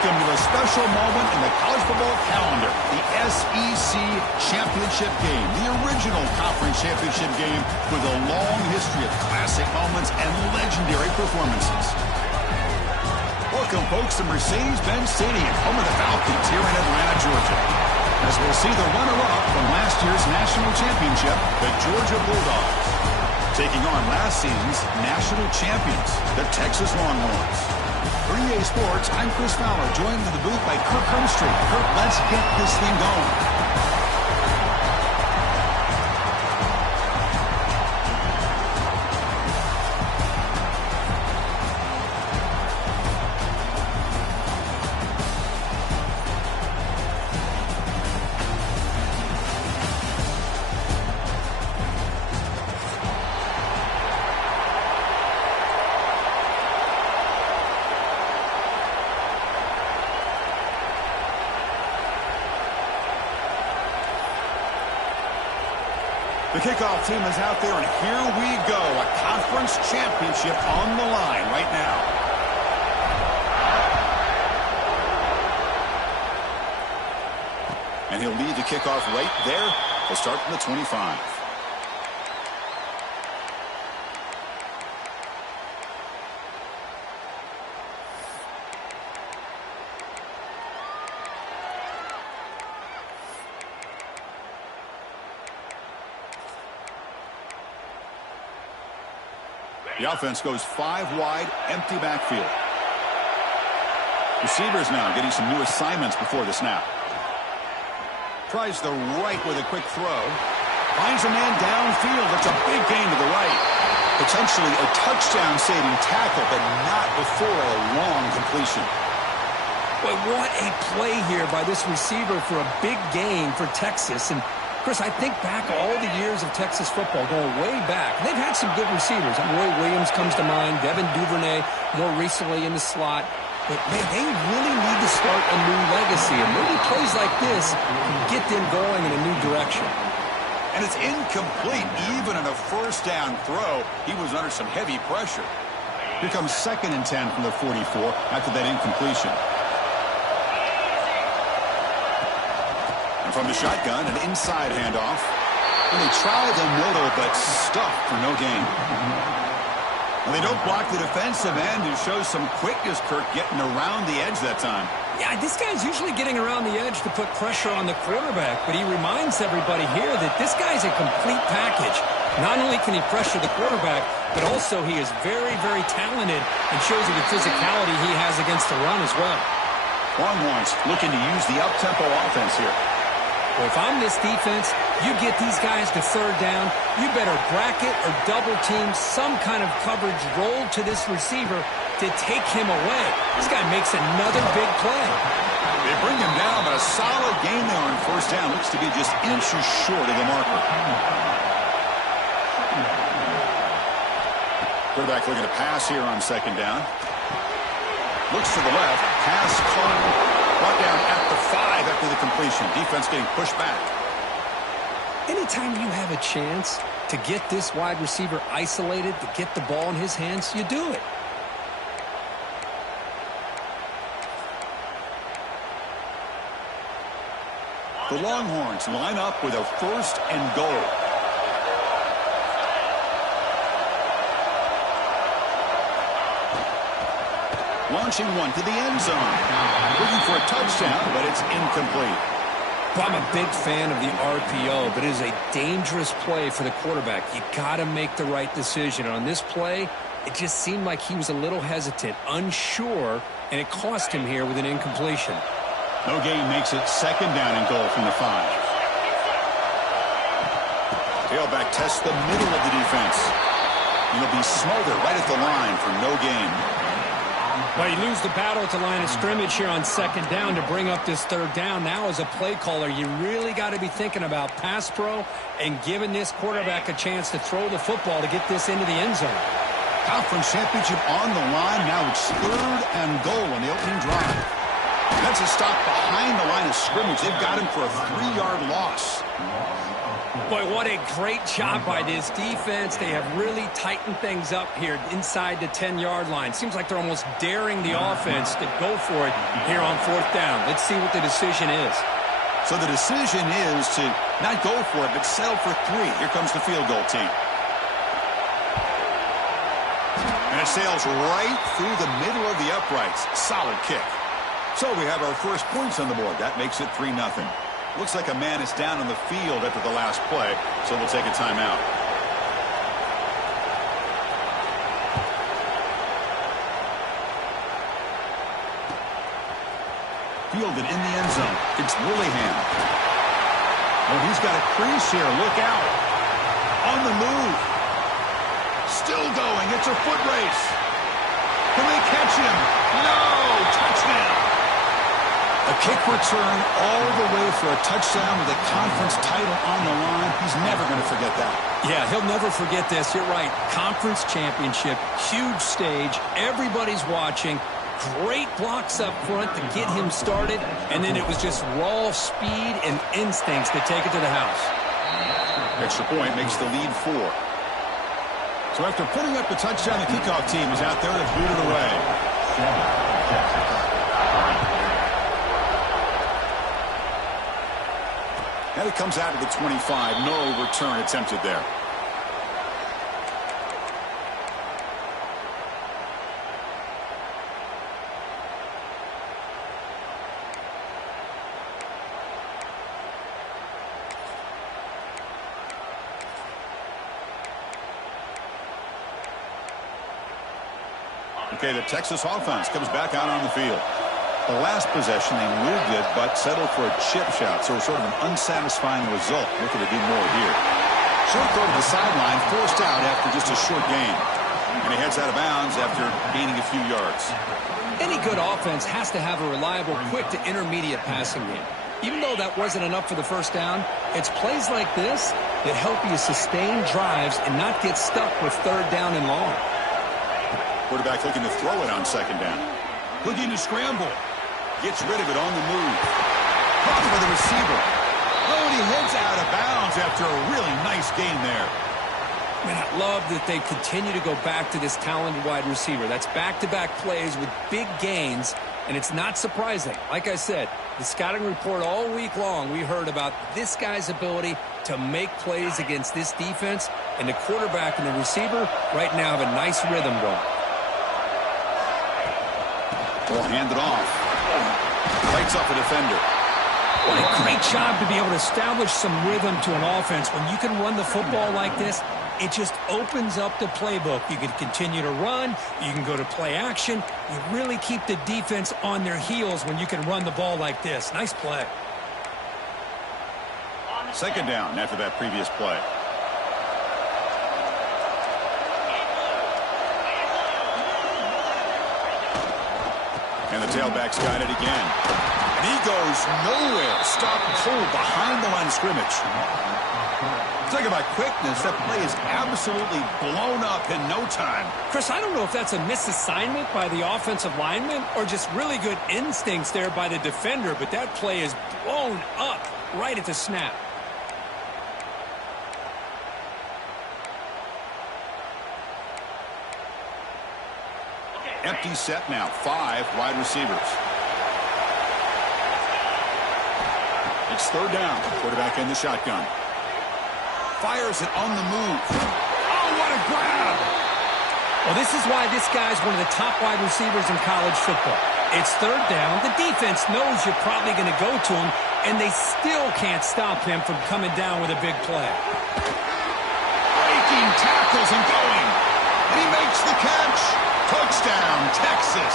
Welcome to a special moment in the college football calendar, the SEC Championship game, the original conference championship game with a long history of classic moments and legendary performances. Welcome, folks, to Mercedes-Benz Stadium, home of the Falcons here in Atlanta, Georgia, as we'll see the runner-up from last year's national championship, the Georgia Bulldogs, taking on last season's national champions, the Texas Longhorns. For EA Sports, I'm Chris Fowler, joined in the booth by Kirk Hermstreet. Kirk, let's get this thing going. The kickoff team is out there, and here we go. A conference championship on the line right now. And he'll lead the kickoff right there. He'll start from the 25. The offense goes 5 wide, empty backfield. Receivers now getting some new assignments before the snap. Tries the right with a quick throw. Finds a man downfield. It's a big gain to the right. Potentially a touchdown-saving tackle, but not before a long completion. Boy, what a play here by this receiver for a big gain for Texas. And Chris, I think back all the years of Texas football, going way back. They've had some good receivers. Roy Williams comes to mind, Devin Duvernay more recently in the slot. But, man, they really need to start a new legacy. And maybe plays like this can get them going in a new direction. And it's incomplete. Even in a first down throw, he was under some heavy pressure. Here comes 2nd and 10 from the 44 after that incompletion. From the shotgun, an inside handoff. And they try the middle, but stuffed for no gain. And they don't block the defensive end, who shows some quickness, Kirk, getting around the edge that time. Yeah, this guy's usually getting around the edge to put pressure on the quarterback, but he reminds everybody here that this guy's a complete package. Not only can he pressure the quarterback, but also he is very, very talented and shows you the physicality he has against the run as well. Longhorns looking to use the up-tempo offense here. Well, if I'm this defense, you get these guys to 3rd down, you better bracket or double team some kind of coverage roll to this receiver to take him away. This guy makes another big play. They bring him down, but a solid gain there on 1st down. Looks to be just inches short of the marker. Quarterback looking to pass here on 2nd down. Looks to the left. Pass caught. Brought down at the 5 after the completion. Defense getting pushed back. Anytime you have a chance to get this wide receiver isolated, to get the ball in his hands, you do it. The Longhorns line up with a 1st and goal. Launching one to the end zone. Looking for a touchdown, but it's incomplete. Well, I'm a big fan of the RPO, but it is a dangerous play for the quarterback. You got to make the right decision. On this play, it just seemed like he was a little hesitant, unsure, and it cost him here with an incompletion. No gain makes it 2nd down and goal from the 5. Tailback tests the middle of the defense. He'll be smothered right at the line for no gain. Well, you lose the battle at the line of scrimmage here on 2nd down to bring up this 3rd down. Now, as a play caller, you really got to be thinking about pass pro and giving this quarterback a chance to throw the football to get this into the end zone. Conference championship on the line. Now it's 3rd and goal on the opening drive. That's a stop behind the line of scrimmage. They've got him for a 3-yard loss. Boy, what a great job by this defense. They have really tightened things up here inside the 10-yard line. Seems like they're almost daring the offense to go for it here on 4th down. Let's see what the decision is. So the decision is to not go for it, but settle for 3. Here comes the field goal team. And it sails right through the middle of the uprights. Solid kick. So we have our first points on the board. That makes it 3-0. Looks like a man is down on the field after the last play, so we'll take a timeout. Fielded in the end zone. It's Willingham. Oh, he's got a crease here. Look out. On the move. Still going. It's a foot race. Can they catch him? No! Touchdown. A kick return all the way for a touchdown with a conference title on the line. He's never going to forget that. Yeah, he'll never forget this. You're right. Conference championship, huge stage. Everybody's watching. Great blocks up front to get him started, and then it was just raw speed and instincts to take it to the house. Extra point makes the lead 4. So after putting up the touchdown, the kickoff team is out there to boot it away. And it comes out of the 25. No return attempted there. Okay, the Texas offense comes back out on the field. The last possession, they moved it, but settled for a chip shot, so sort of an unsatisfying result. Looking to do more here. Short throw to the sideline, forced out after just a short gain. And he heads out of bounds after gaining a few yards. Any good offense has to have a reliable, quick to intermediate passing game. Even though that wasn't enough for the first down, it's plays like this that help you sustain drives and not get stuck with 3rd down and long. Quarterback looking to throw it on 2nd down. Looking to scramble. Gets rid of it on the move. Caught for the receiver. Oh, and he heads out of bounds after a really nice gain there. Man, I love that they continue to go back to this talented wide receiver. That's back-to-back plays with big gains, and it's not surprising. Like I said, the scouting report all week long, we heard about this guy's ability to make plays against this defense, and the quarterback and the receiver right now have a nice rhythm going. Ball handed off. Lights up a defender. What a great job to be able to establish some rhythm to an offense. When you can run the football like this, it just opens up the playbook. You can continue to run. You can go to play action. You really keep the defense on their heels when you can run the ball like this. Nice play. 2nd down after that previous play. And the tailback's got it again. And he goes nowhere. Stop cold behind the line of scrimmage. Talk about quickness. That play is absolutely blown up in no time. Chris, I don't know if that's a misassignment by the offensive lineman or just really good instincts there by the defender, but that play is blown up right at the snap. Empty set now. 5 wide receivers. It's 3rd down. Quarterback in the shotgun. Fires it on the move. Oh, what a grab! Well, this is why this guy's one of the top wide receivers in college football. It's 3rd down. The defense knows you're probably going to go to him, and they still can't stop him from coming down with a big play. Breaking tackles and going. And he makes the catch. Touchdown, Texas.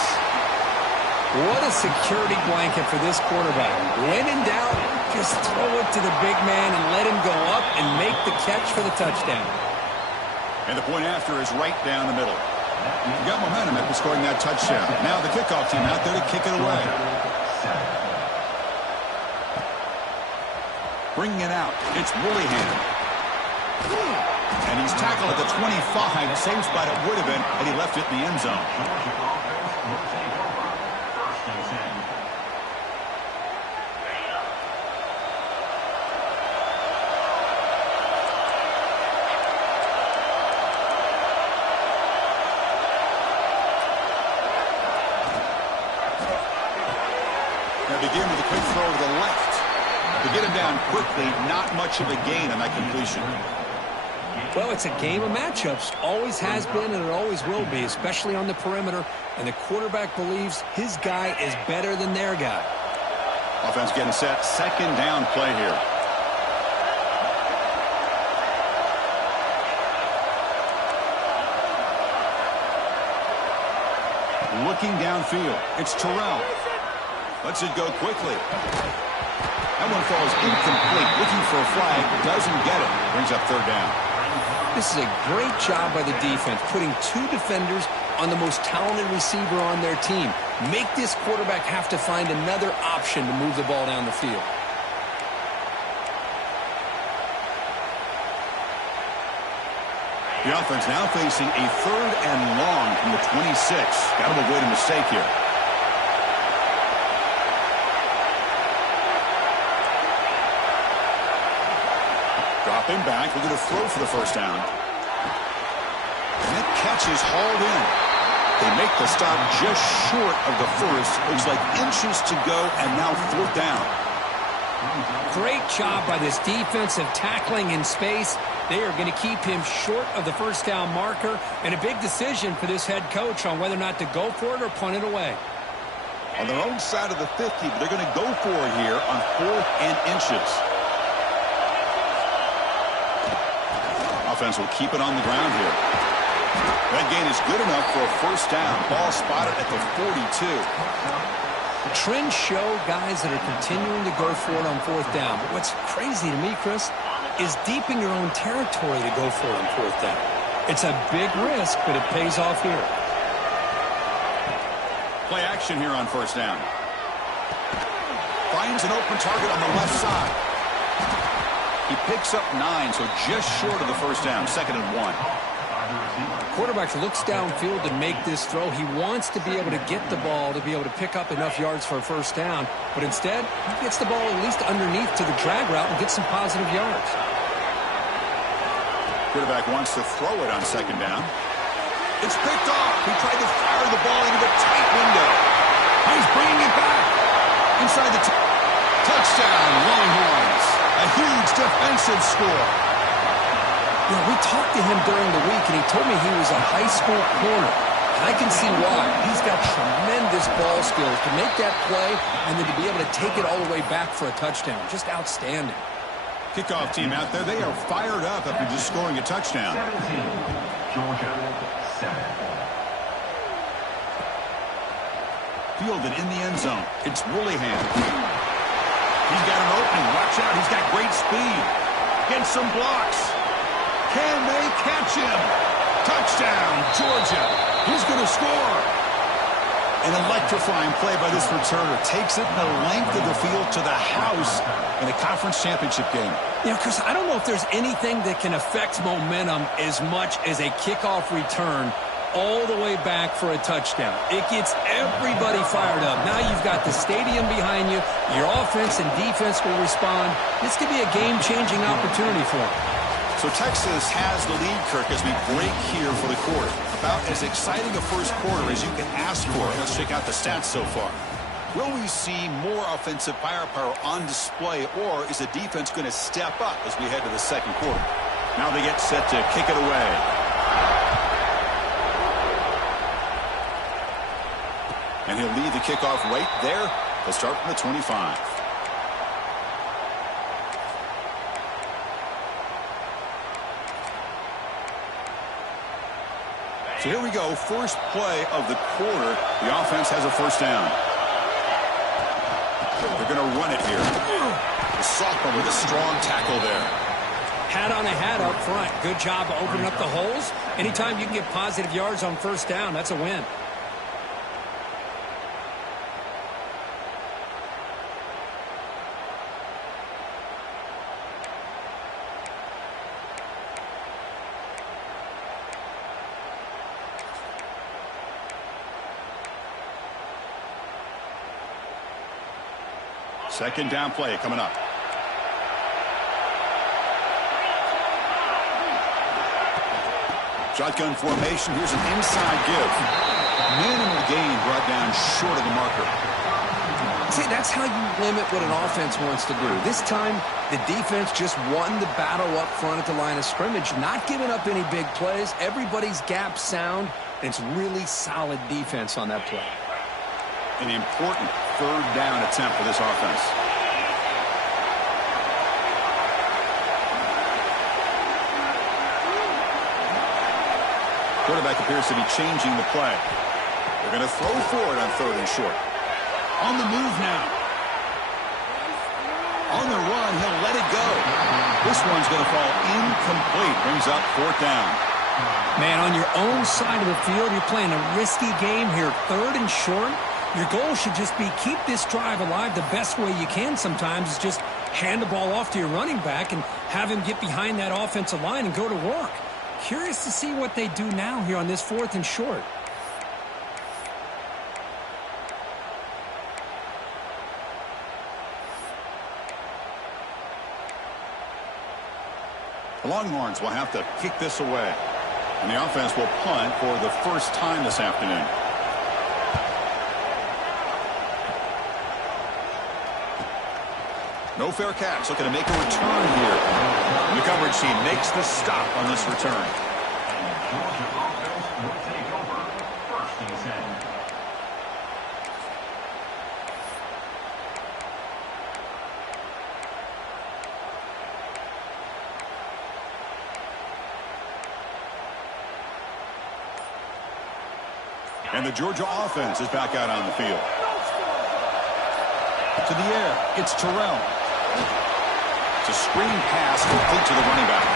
What a security blanket for this quarterback. When in doubt, just throw it to the big man and let him go up and make the catch for the touchdown. And the point after is right down the middle. You got momentum after scoring that touchdown. Now the kickoff team out there to kick it away. Bringing it out, it's Willingham. And he's tackled at the 25. Same spot it would have been had he left it in the end zone. quickly. Not much of a gain on that completion. Well, it's a game of matchups. Always has been and it always will be, especially on the perimeter. And the quarterback believes his guy is better than their guy. Offense getting set. Second down play here. Looking downfield. It's Terrell. Lets it go quickly. That one falls incomplete. Looking for a flag. Doesn't get it. Brings up third down. This is a great job by the defense, putting two defenders on the most talented receiver on their team. Make this quarterback have to find another option to move the ball down the field. The offense now facing a third and long from the 26. Got to avoid a mistake here. Dropping back, looking to throw for the first down. And that catch is hauled in. They make the stop just short of the first. Looks like inches to go, and now fourth down. Great job by this defensive tackling in space. They are going to keep him short of the first down marker, and a big decision for this head coach on whether or not to go for it or punt it away. On their own side of the 50, but they're going to go for it here on 4th and inches. Offense will keep it on the ground here. That gain is good enough for a first down. Ball spotted at the 42. Trends show guys that are continuing to go for it on 4th down. But what's crazy to me, Chris, is deep in your own territory to go for it on 4th down. It's a big risk, but it pays off here. Play action here on first down. Finds an open target on the left side. He picks up 9, so just short of the first down. 2nd and 1. Quarterback looks downfield to make this throw. He wants to be able to get the ball to be able to pick up enough yards for a first down, but instead he gets the ball at least underneath to the drag route and gets some positive yards. Quarterback wants to throw it on 2nd down. It's picked off. He tried to fire the ball into the tight window. He's bringing it back inside the touchdown. Longhorns. A huge defensive score. Yeah, we talked to him during the week, and he told me he was a high school corner. And I can see why. He's got tremendous ball skills to make that play and then to be able to take it all the way back for a touchdown. Just outstanding. Kickoff team out there. They are fired up after just scoring a touchdown. 17, Georgia, 7. Fielded in the end zone. It's Willingham. He's got an opening. Watch out. He's got great speed. Gets some blocks. Can they catch him? Touchdown, Georgia. He's going to score. An electrifying play by this returner. Takes it the length of the field to the house in a conference championship game. You know, Chris, I don't know if there's anything that can affect momentum as much as a kickoff return all the way back for a touchdown. It gets everybody fired up. Now you've got the stadium behind you. Your offense and defense will respond. This could be a game-changing opportunity for them. So Texas has the lead, Kirk, as we break here for the quarter. About as exciting a first quarter as you can ask for. Let's check out the stats so far. Will we see more offensive firepower on display, or is the defense going to step up as we head to the second quarter? Now they get set to kick it away. And he'll lead the kickoff right there. They'll start from the 25. So here we go, first play of the quarter. The offense has a first down. They're going to run it here. The sophomore with a strong tackle there. Hat on a hat up front. Good job opening up the holes. Anytime you can get positive yards on first down, that's a win. Second down play coming up. Shotgun formation. Here's an inside give. Minimal gain brought down short of the marker. say that's how you limit what an offense wants to do. This time, the defense just won the battle up front at the line of scrimmage, not giving up any big plays. Everybody's gap sound, and it's really solid defense on that play. An important third down attempt for this offense. Quarterback appears to be changing the play. They're going to throw for it on 3rd and short. On the move now. On the run, he'll let it go. This one's going to fall incomplete. Brings up 4th down. Man, on your own side of the field, you're playing a risky game here. 3rd and short. Your goal should just be keep this drive alive the best way you can sometimes is just hand the ball off to your running back and have him get behind that offensive line and go to work. Curious to see what they do now here on this 4th and short. The Longhorns will have to kick this away. And the offense will punt for the first time this afternoon. No fair catch. Looking to make a return here. And the coverage team makes the stop on this return. Georgia offense will take over 1st and 10. And the Georgia offense is back out on the field. To the air, it's Terrell. It's a screen pass complete to the running back.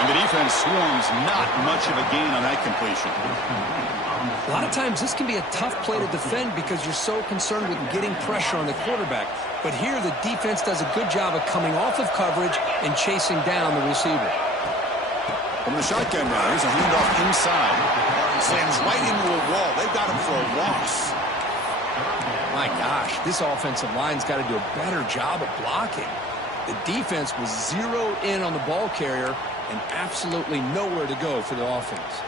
And the defense swarms not much of a gain on that completion. A lot of times this can be a tough play to defend because you're so concerned with getting pressure on the quarterback. But here the defense does a good job of coming off of coverage and chasing down the receiver. From the shotgun now, here's a handoff inside. Slams right into a wall. They've got him for a loss. My gosh, this offensive line's got to do a better job of blocking. The defense was zeroed in on the ball carrier and absolutely nowhere to go for the offense.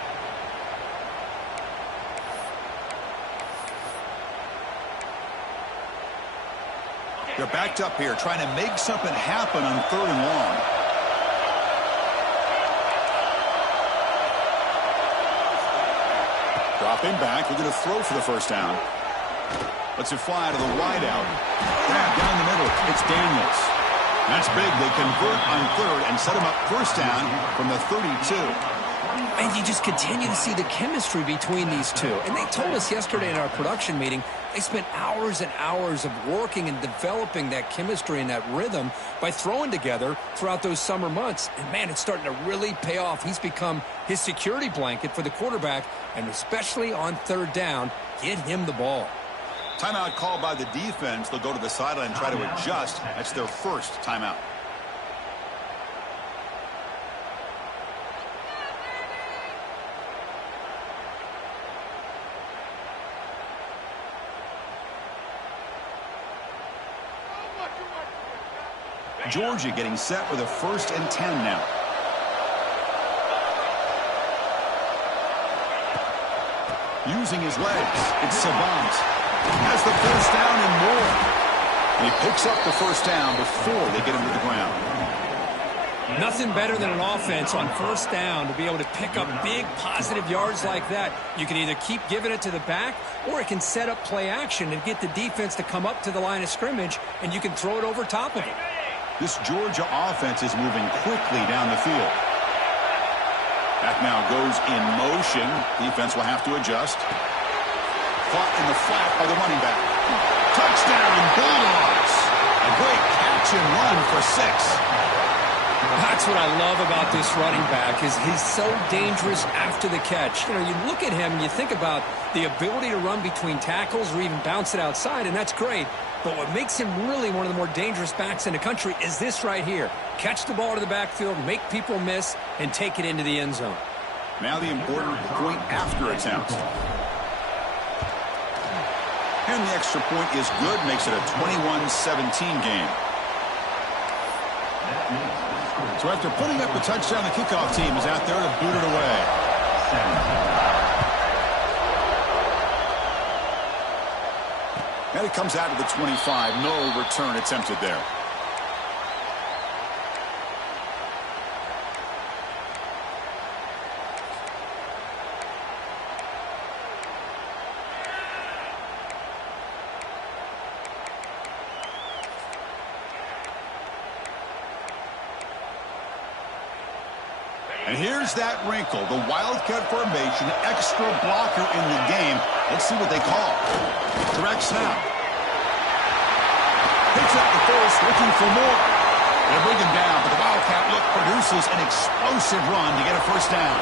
They're backed up here trying to make something happen on 3rd and long. Dropping back, they're going to throw for the first down. Lets it fly to the wide out. Grab down the middle. It's Daniels. That's big. They convert on 3rd and set him up first down from the 32. And you just continue to see the chemistry between these two. And they told us yesterday in our production meeting, they spent hours and hours of working and developing that chemistry and that rhythm by throwing together throughout those summer months. And, man, it's starting to really pay off. He's become his security blanket for the quarterback, and especially on 3rd down, get him the ball. Timeout called by the defense. They'll go to the sideline and try to adjust. That's their first timeout. Georgia getting set with a 1st and 10 now. Using his legs, it's Savant. Has the first down and more. And he picks up the first down before they get him to the ground. Nothing better than an offense on 1st down to be able to pick up big positive yards like that. You can either keep giving it to the back, or it can set up play action and get the defense to come up to the line of scrimmage, and you can throw it over top of it. This Georgia offense is moving quickly down the field. Back now goes in motion. Defense will have to adjust. Caught in the flat by the running back. Touchdown, Bulldogs. A great catch and run for 6. That's what I love about this running back is he's so dangerous after the catch. You know, you look at him and you think about the ability to run between tackles or even bounce it outside, and that's great. But what makes him really one of the more dangerous backs in the country is this right here. Catch the ball to the backfield, make people miss, and take it into the end zone. Now the important point after attempt. And the extra point is good, makes it a 21-17 game. So after putting up the touchdown, the kickoff team is out there to boot it away. And it comes out to the 25. No return attempted there. And here's that wrinkle, the Wildcat formation, extra blocker in the game. Let's see what they call. Direct snap. Picks up the first, looking for more. They bring him down, but the Wildcat look produces an explosive run to get a first down.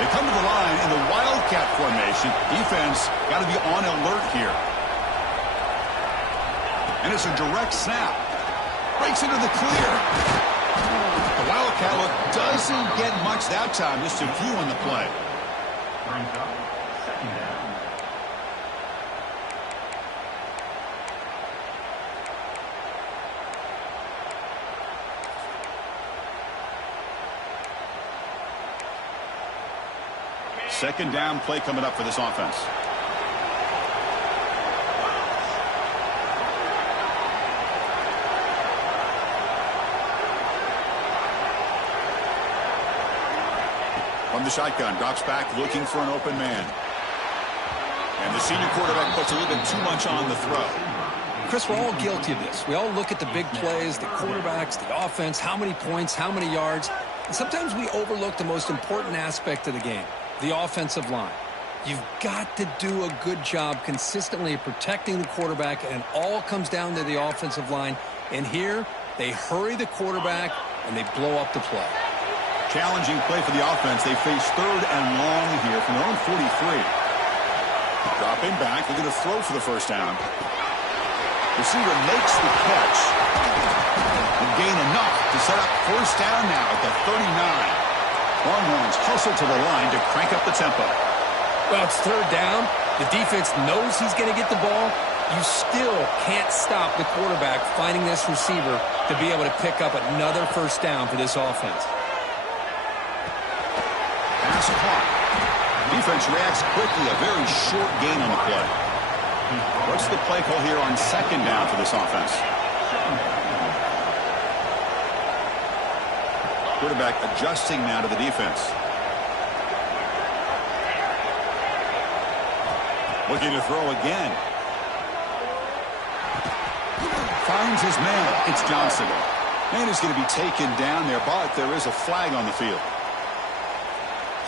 They come to the line in the Wildcat formation. Defense got to be on alert here. And it's a direct snap. Breaks into the clear. The Wildcat look doesn't get much that time, just a few on the play. Brings up second down. Second down play coming up for this offense. From the shotgun, drops back, looking for an open man. And the senior quarterback puts a little bit too much on the throw. Chris, we're all guilty of this. We all look at the big plays, the quarterbacks, the offense, how many points, how many yards. And sometimes we overlook the most important aspect of the game, the offensive line. You've got to do a good job consistently protecting the quarterback, and it all comes down to the offensive line. And here, they hurry the quarterback, and they blow up the play. Challenging play for the offense. They face third and long here from their own 43. Dropping back. They're going to throw for the first down. Receiver makes the catch. And gain enough to set up first down now at the 39. Longhorns hustle to the line to crank up the tempo. Well, it's third down. The defense knows he's going to get the ball. You still can't stop the quarterback finding this receiver to be able to pick up another first down for this offense. Pass clock. Defense reacts quickly. A very short gain on the play. What's the play call here on second down for this offense? Quarterback adjusting now to the defense. Looking to throw again. Finds his man. It's Johnson. And he's going to be taken down there, but there is a flag on the field.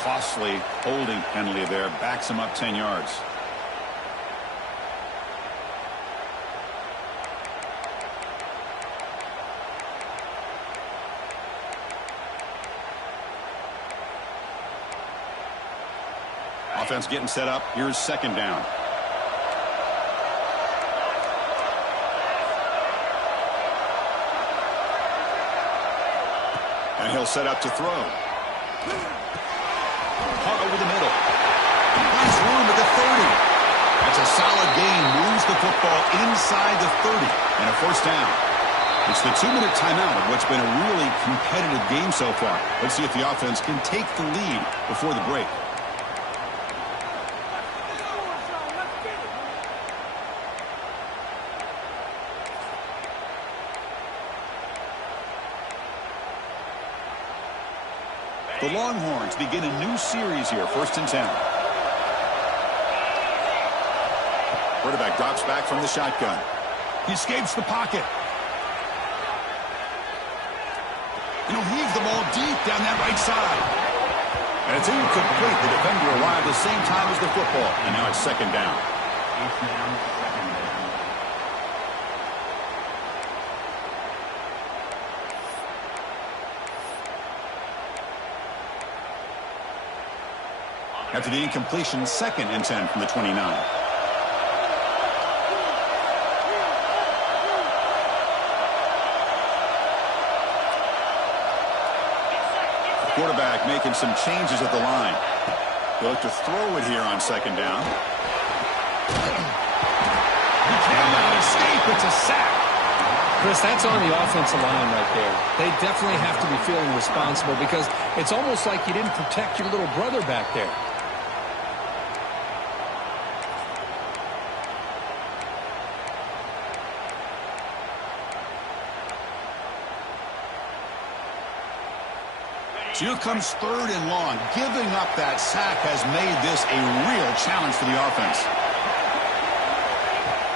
Costly holding penalty there. Backs him up 10 yards. Offense getting set up. Here's second down. And he'll set up to throw. Caught over the middle. Finds room at the 30. That's a solid gain. Moves the football inside the 30. And a first down. It's the 2-minute timeout of what's been a really competitive game so far. Let's see if the offense can take the lead before the break. The Longhorns begin a new series here, 1st and 10. Quarterback drops back from the shotgun. He escapes the pocket. And he'll heave the ball deep down that right side. And it's incomplete. The defender arrived the same time as the football. And now it's second down. After the incompletion, 2nd and 10 from the 29. The quarterback making some changes at the line. He'll look to throw it here on second down. He cannot escape. It's a sack. Chris, that's on the offensive line right there. They definitely have to be feeling responsible because it's almost like you didn't protect your little brother back there. So here comes 3rd and long. Giving up that sack has made this a real challenge for the offense.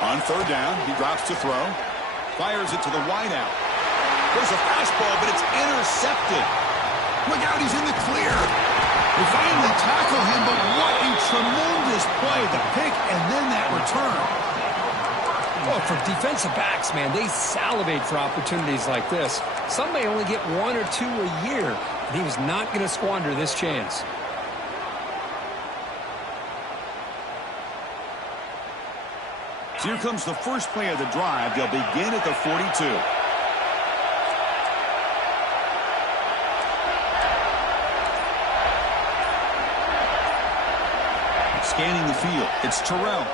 On 3rd down, he drops to throw. Fires it to the wideout. There's a fastball, but it's intercepted. Look out, he's in the clear. They finally tackle him, but what a tremendous play. The pick and then that return. Well, for defensive backs, man, they salivate for opportunities like this. Some may only get 1 or 2 a year, and he was not going to squander this chance. So here comes the first play of the drive. They'll begin at the 42. Scanning the field, it's Terrell.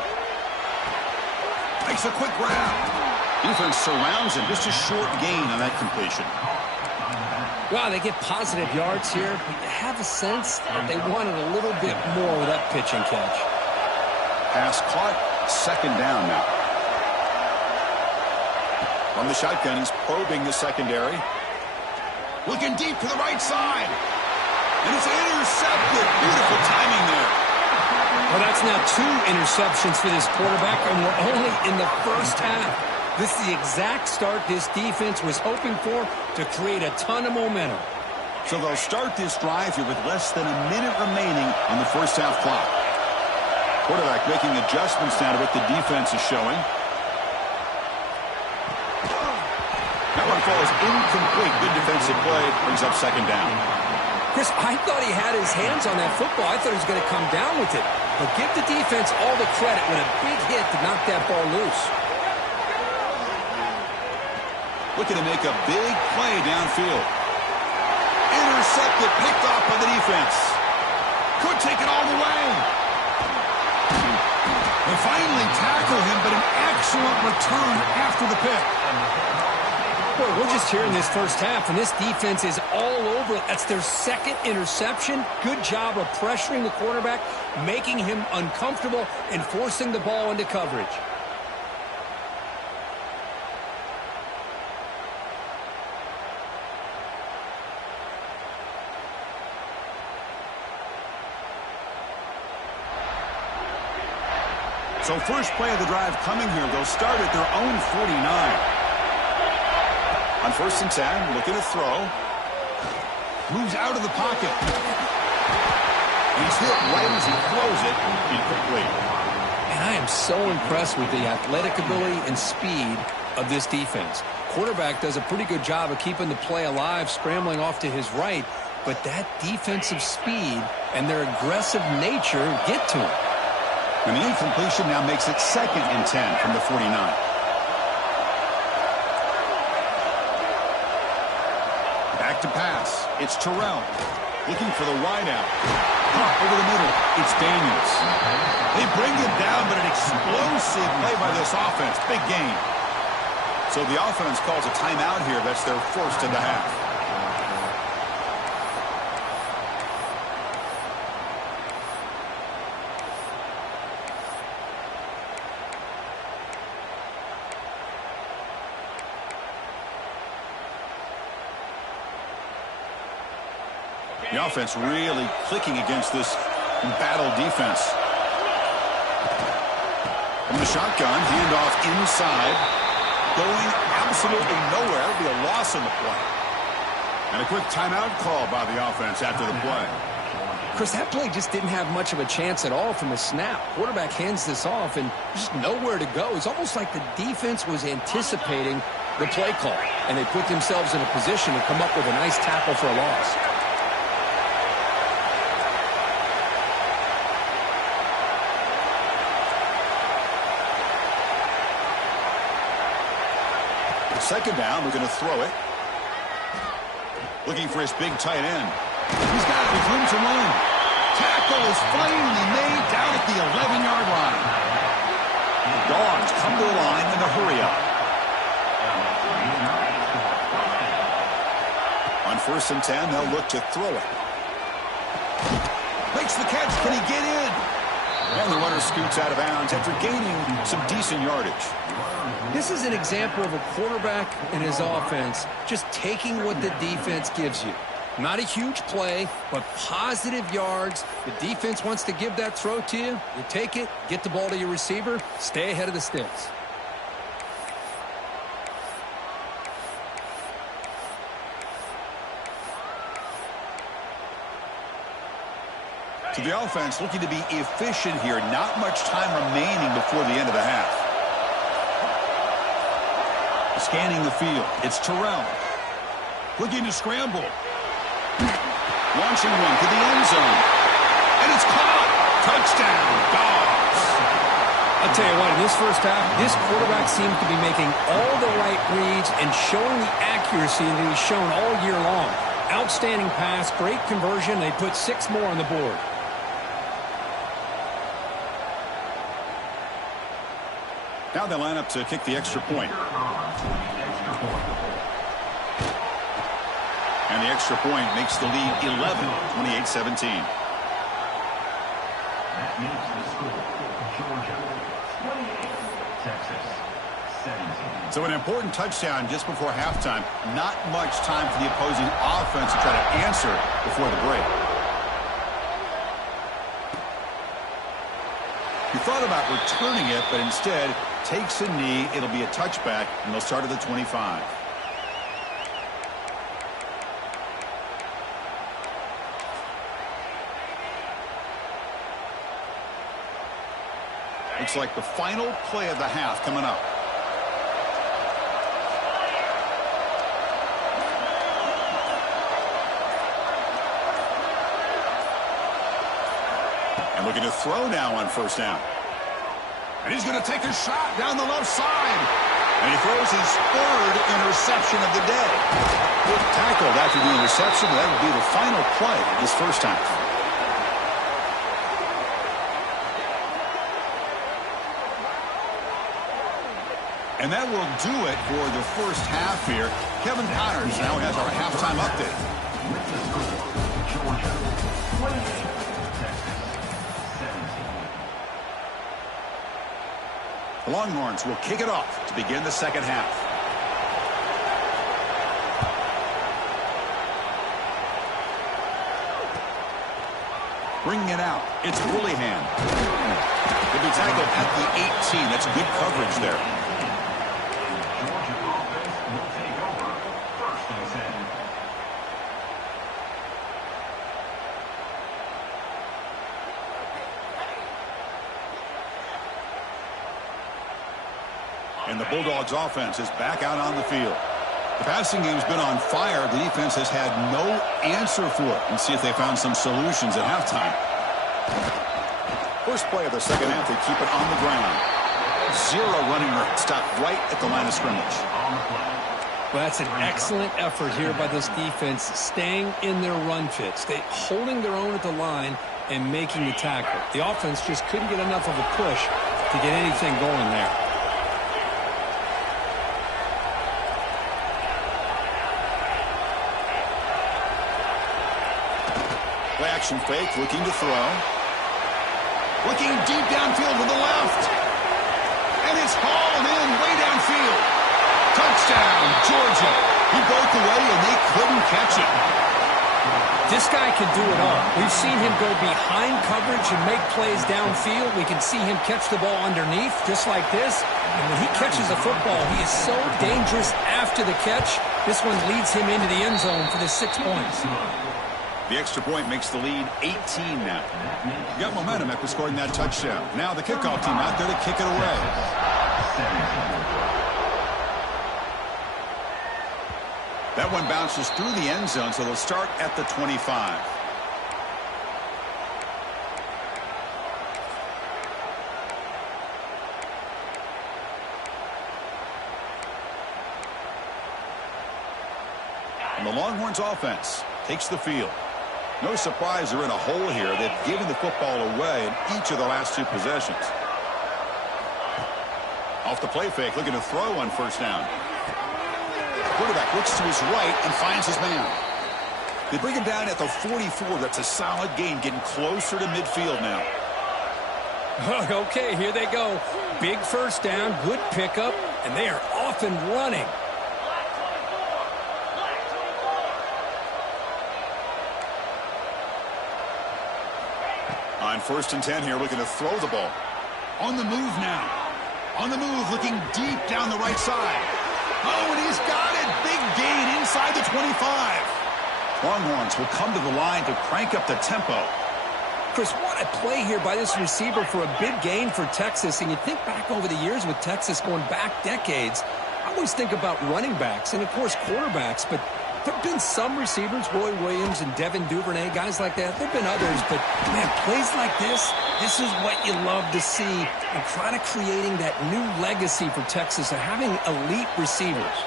Makes a quick grab. Defense surrounds him. Just a short gain on that completion. Wow, they get positive yards here. But you have a sense that they wanted a little bit more with that pitch and catch. Pass caught. 2nd down now. On the shotgun, he's probing the secondary. Looking deep to the right side. And it's intercepted. Beautiful timing there. Well, that's now 2 interceptions for this quarterback, and we're only in the first half. This is the exact start this defense was hoping for to create a ton of momentum. So they'll start this drive here with less than a minute remaining on the first half clock. Quarterback making adjustments now to what the defense is showing. That one falls incomplete. Good defensive play. Brings up 2nd down. Chris, I thought he had his hands on that football. I thought he was going to come down with it. But give the defense all the credit with a big hit to knock that ball loose. Looking to make a big play downfield. Intercepted, picked off by the defense. Could take it all the way. They finally tackle him, but an excellent return after the pick. Boy, we're just here in this first half, and this defense is all over it. That's their 2nd interception. Good job of pressuring the quarterback, making him uncomfortable, and forcing the ball into coverage. So first play of the drive coming here. They'll start at their own 49. On 1st and 10, looking to throw. Moves out of the pocket. He's hit right as he throws it. Incomplete. And I am so impressed with the athletic ability and speed of this defense. Quarterback does a pretty good job of keeping the play alive, scrambling off to his right. But that defensive speed and their aggressive nature get to him. And the incompletion now makes it 2nd and 10 from the 49. Back to pass. It's Terrell. Looking for the wideout. Over the middle. It's Daniels. They bring him down, but an explosive play by this offense. Big gain. So the offense calls a timeout here. That's their 1st in the half. The offense really clicking against this embattled defense. From the shotgun, handoff inside. Going absolutely nowhere. It'll be a loss in the play. And a quick timeout call by the offense after the play. Chris, that play just didn't have much of a chance at all from the snap. Quarterback hands this off and just nowhere to go. It's almost like the defense was anticipating the play call, and they put themselves in a position to come up with a nice tackle for a loss. Second down, we're going to throw it. Looking for his big tight end. He's got it with room to run. Tackle is finally made down at the 11-yard line. The Dogs come to the line in a hurry-up. On 1st and 10, they'll look to throw it. Makes the catch. Can he get in? And the runner scoots out of bounds after gaining some decent yardage. This is an example of a quarterback and his offense just taking what the defense gives you. Not a huge play, but positive yards. The defense wants to give that throw to you. You take it, get the ball to your receiver, stay ahead of the sticks. So the offense looking to be efficient here. Not much time remaining before the end of the half. Scanning the field. It's Terrell. Looking to scramble. Launching one to the end zone. And it's caught. Touchdown, Dogs. I'll tell you what, in this first half, this quarterback seems to be making all the right reads and showing the accuracy that he's shown all year long. Outstanding pass, great conversion. They put 6 more on the board. Now they line up to kick the extra point. And the extra point makes the lead 11, 28-17. That makes the score Georgia 28, Texas 17. So an important touchdown just before halftime. Not much time for the opposing offense to try to answer before the break. He thought about returning it, but instead takes a knee. It'll be a touchback, and they'll start at the 25. Looks like the final play of the half coming up. And looking to throw now on first down. And he's going to take a shot down the left side. And he throws his 3rd interception of the day. Good tackle after the interception. That would be the final play this first half. And that will do it for the first half here. Kevin Connors now has our halftime update. With the score, Georgia 28, Texas 17. The Longhorns will kick it off to begin the second half. Bringing it out, it's Willingham. He'll be tackled at the 18. That's good coverage there. Georgia offense will take over 1st and 10. And the Bulldogs offense is back out on the field. The passing game's been on fire. The defense has had no answer for it. And see if they found some solutions at halftime. First play of the second half, they keep it on the ground. 0 running room. Stopped right at the line of scrimmage. Well, that's an excellent effort here by this defense, staying in their run fit, holding their own at the line and making the tackle. The offense just couldn't get enough of a push to get anything going there. Play action fake, looking to throw. Looking deep downfield to the left. And it's hauled in way downfield. Touchdown, Georgia. He broke away and they couldn't catch it. This guy can do it all. We've seen him go behind coverage and make plays downfield. We can see him catch the ball underneath just like this. And when he catches the football, he is so dangerous after the catch. This one leads him into the end zone for the 6 points. The extra point makes the lead 18 now. You got momentum after scoring that touchdown. Now the kickoff team out there to kick it away. That one bounces through the end zone, so they'll start at the 25. And the Longhorns offense takes the field. No surprise they're in a hole here. They've given the football away in each of the last 2 possessions. Off the play fake, looking to throw on first down. Quarterback looks to his right and finds his man. They bring him down at the 44. That's a solid gain, getting closer to midfield now. Okay, here they go. Big first down, good pickup, and they are off and running. On 1st and 10 here, looking to throw the ball. On the move now. On the move, looking deep down the right side. Oh, and he's got it. Big gain inside the 25. Longhorns will come to the line to crank up the tempo. Chris, what a play here by this receiver for a big gain for Texas. And you think back over the years with Texas going back decades, I always think about running backs and, of course, quarterbacks. But there have been some receivers, Roy Williams and Devin Duvernay, guys like that. There have been others. But, man, plays like this is what you love to see. And kind of creating that new legacy for Texas of having elite receivers.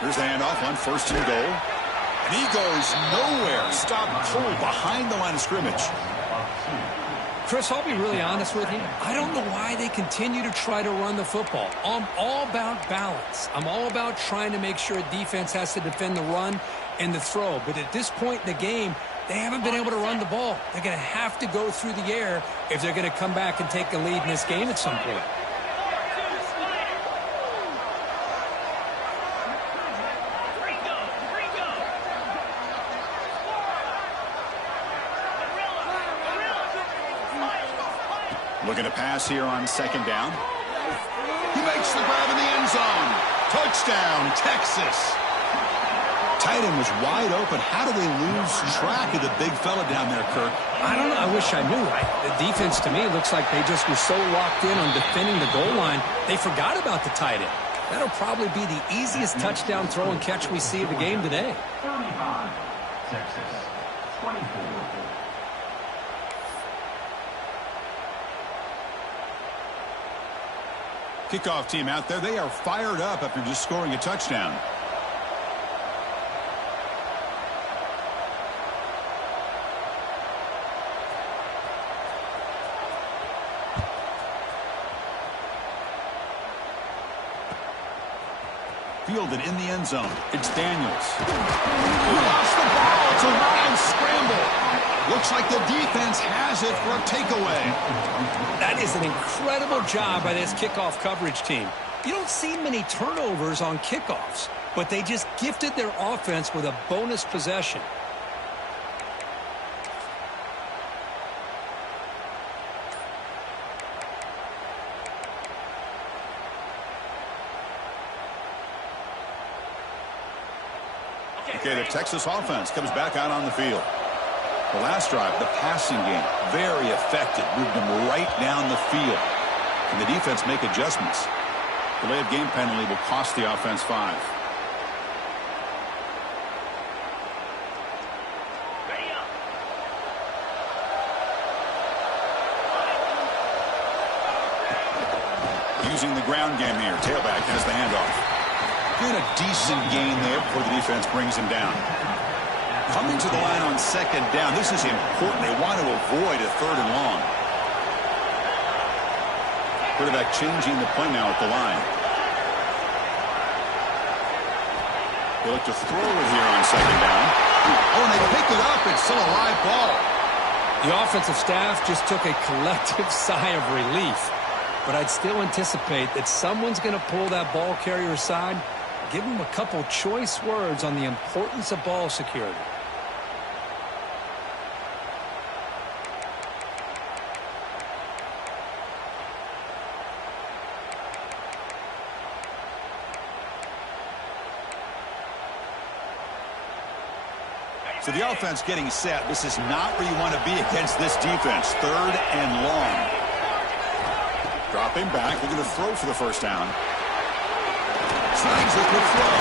Here's the handoff on 1st and goal. And he goes nowhere. Stop cold behind the line of scrimmage. Chris, I'll be really honest with you. I don't know why they continue to try to run the football. I'm all about balance. I'm all about trying to make sure a defense has to defend the run and the throw. But at this point in the game, they haven't been able to run the ball. They're going to have to go through the air if they're going to come back and take a lead in this game at some point. Looking to pass here on 2nd down. He makes the grab in the end zone. Touchdown, Texas. Tight end was wide open. How do they lose track of the big fella down there, Kirk? I don't know. I wish I knew. The defense, to me, looks like they just were so locked in on defending the goal line, they forgot about the tight end. That'll probably be the easiest touchdown throw and catch we see of the game today. 35, Texas, 24. Kickoff team out there. They are fired up after just scoring a touchdown. Fielded in the end zone. It's Daniels. He lost the ball. It's a wild scramble. Looks like the defense has it for a takeaway. That is an incredible job by this kickoff coverage team. You don't see many turnovers on kickoffs, but they just gifted their offense with a bonus possession. Okay, the Texas offense comes back out on the field. The last drive, the passing game, very effective. Moved them right down the field. Can the defense make adjustments? Delay of game penalty will cost the offense 5. Using the ground game here. Tailback has the handoff. Get a decent gain there before the defense brings him down. Coming to the line on 2nd down. This is important. They want to avoid a 3rd and long. Quarterback changing the play now at the line. They look to throw it here on 2nd down. Oh, and they pick it up. It's still a live ball. The offensive staff just took a collective sigh of relief. But I'd still anticipate that someone's going to pull that ball carrier aside, give him a couple choice words on the importance of ball security. So the offense getting set. This is not where you want to be against this defense. 3rd and long. Dropping back, looking to throw for the 1st down. Slides it with throw.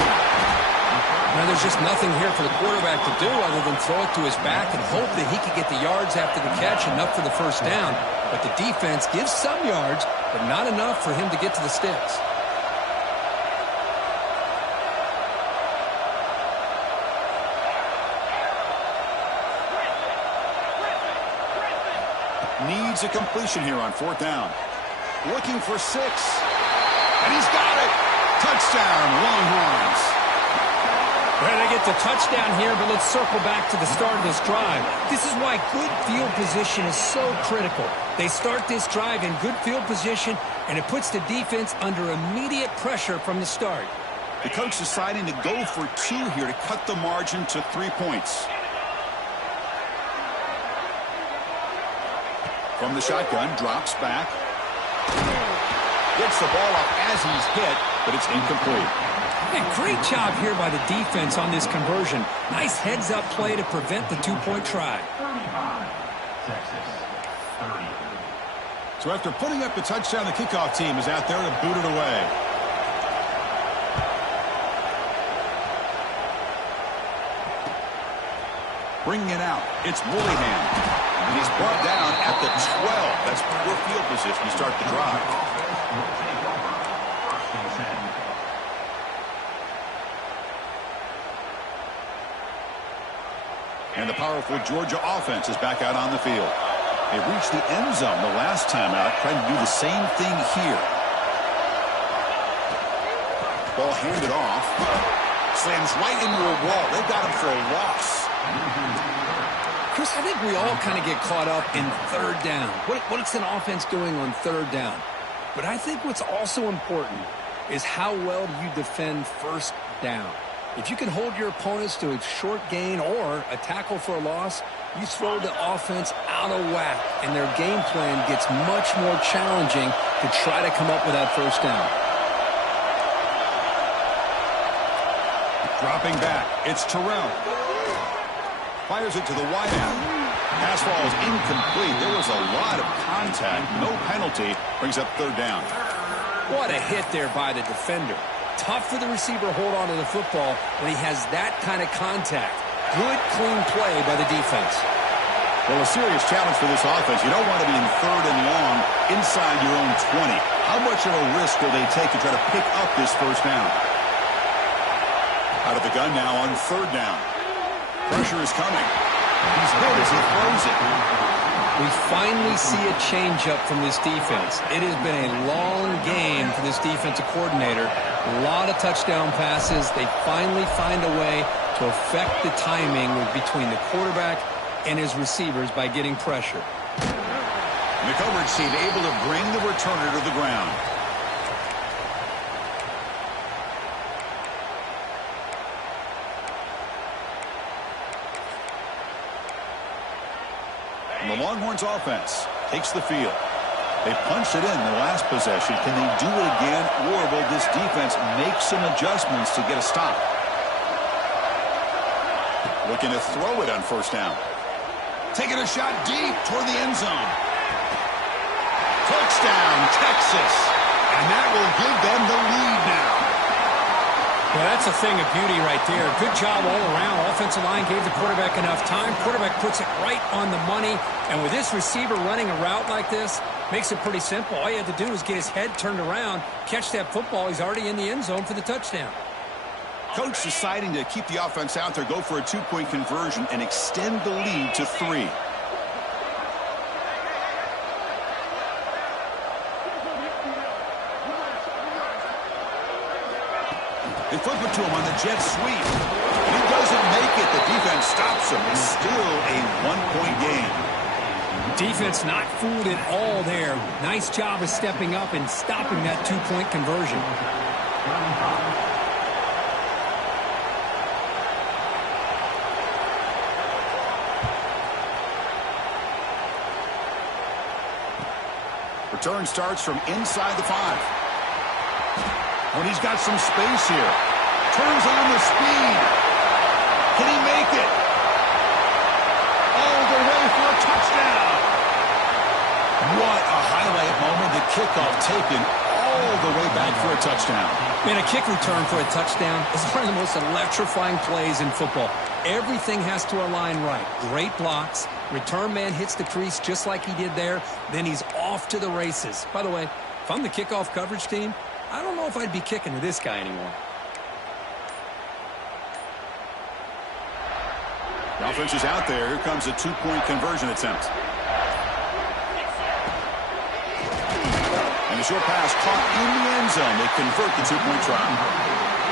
Now, there's just nothing here for the quarterback to do other than throw it to his back and hope that he could get the yards after the catch, enough for the 1st down. But the defense gives some yards, but not enough for him to get to the sticks. Needs a completion here on 4th down. Looking for 6. And he's got it. Touchdown, Longhorns. Well, they get the touchdown here, but let's circle back to the start of this drive. This is why good field position is so critical. They start this drive in good field position, and it puts the defense under immediate pressure from the start. The coach deciding to go for 2 here to cut the margin to 3 points. From the shotgun, drops back. Gets the ball up as he's hit, but it's incomplete. Hey, great job here by the defense on this conversion. Nice heads-up play to prevent the 2-point try. 35, Texas, 30. So after putting up the touchdown, the kickoff team is out there to boot it away. Bringing it out, it's Willingham. And he's brought down at the 12. That's poor field position to start the drive. Will take over. First and 10. And the powerful Georgia offense is back out on the field. They reached the end zone the last time out, trying to do the same thing here. Ball handed off. Slams right into a wall. They've got him for a loss. Chris, I think we all kind of get caught up in third down. What is an offense doing on third down? But I think what's also important is how well do you defend first down. If you can hold your opponents to a short gain or a tackle for a loss, you throw the offense out of whack, and their game plan gets much more challenging to try to come up with that first down. Dropping back, it's Terrell. Fires it to the wideout. Pass ball is incomplete. There was a lot of contact. No penalty. Brings up third down. What a hit there by the defender. Tough for the receiver to hold on to the football when he has that kind of contact. Good, clean play by the defense. Well, a serious challenge for this offense. You don't want to be in third and long inside your own 20. How much of a risk will they take to try to pick up this first down? Out of the gun now on third down. Pressure is coming. He's hit as he throws it. We finally see a change-up from this defense. It has been a long game for this defensive coordinator. A lot of touchdown passes. They finally find a way to affect the timing between the quarterback and his receivers by getting pressure. And the coverage team able to bring the returner to the ground. And the Longhorns offense takes the field. They punched it in the last possession. Can they do it again, or will this defense make some adjustments to get a stop? Looking to throw it on first down. Taking a shot deep toward the end zone. Touchdown, Texas. And that will give them the lead now. Well, that's a thing of beauty right there. Good job all around. Offensive line gave the quarterback enough time. Quarterback puts it right on the money. And with this receiver running a route like this, makes it pretty simple. All you have to do is get his head turned around, catch that football. He's already in the end zone for the touchdown. Coach deciding to keep the offense out there, go for a 2-point conversion, and extend the lead to 3. They flip it to him on the jet sweep. And he doesn't make it. The defense stops him. It's still a 1-point game. Defense not fooled at all there. Nice job of stepping up and stopping that 2-point conversion. Return starts from inside the 5. When he's got some space here. Turns on the speed. Can he make it? All the way for a touchdown. What a highlight moment. The kickoff taken all the way back for a touchdown. Man, a kick return for a touchdown is one of the most electrifying plays in football. Everything has to align right. Great blocks. Return man hits the crease just like he did there. Then he's off to the races. By the way, if I'm the kickoff coverage team, I don't know if I'd be kicking to this guy anymore. The offense is out there. Here comes a 2-point conversion attempt. And the short pass caught in the end zone. They convert the 2-point try.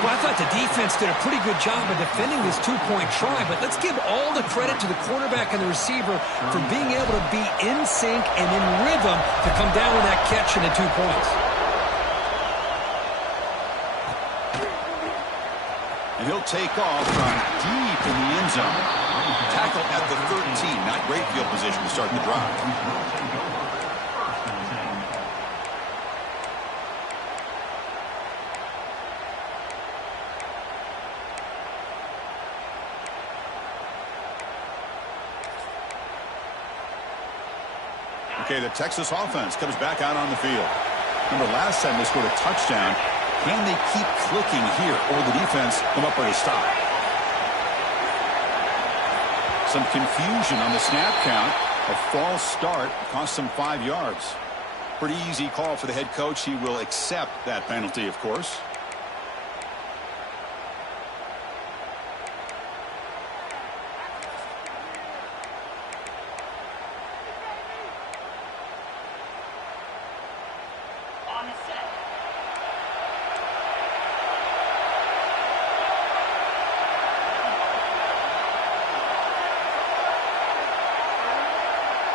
Well, I thought the defense did a pretty good job of defending this 2-point try, but let's give all the credit to the quarterback and the receiver for being able to be in sync and in rhythm to come down with that catch and the 2 points. he'll take off from deep in the end zone. Tackle at the 13. Not great field position to start the drive. Okay, the Texas offense comes back out on the field. Remember, last time they scored a touchdown. Can they keep clicking here, or the defense come up with a stop? Some confusion on the snap count. A false start cost them 5 yards. Pretty easy call for the head coach. He will accept that penalty, of course.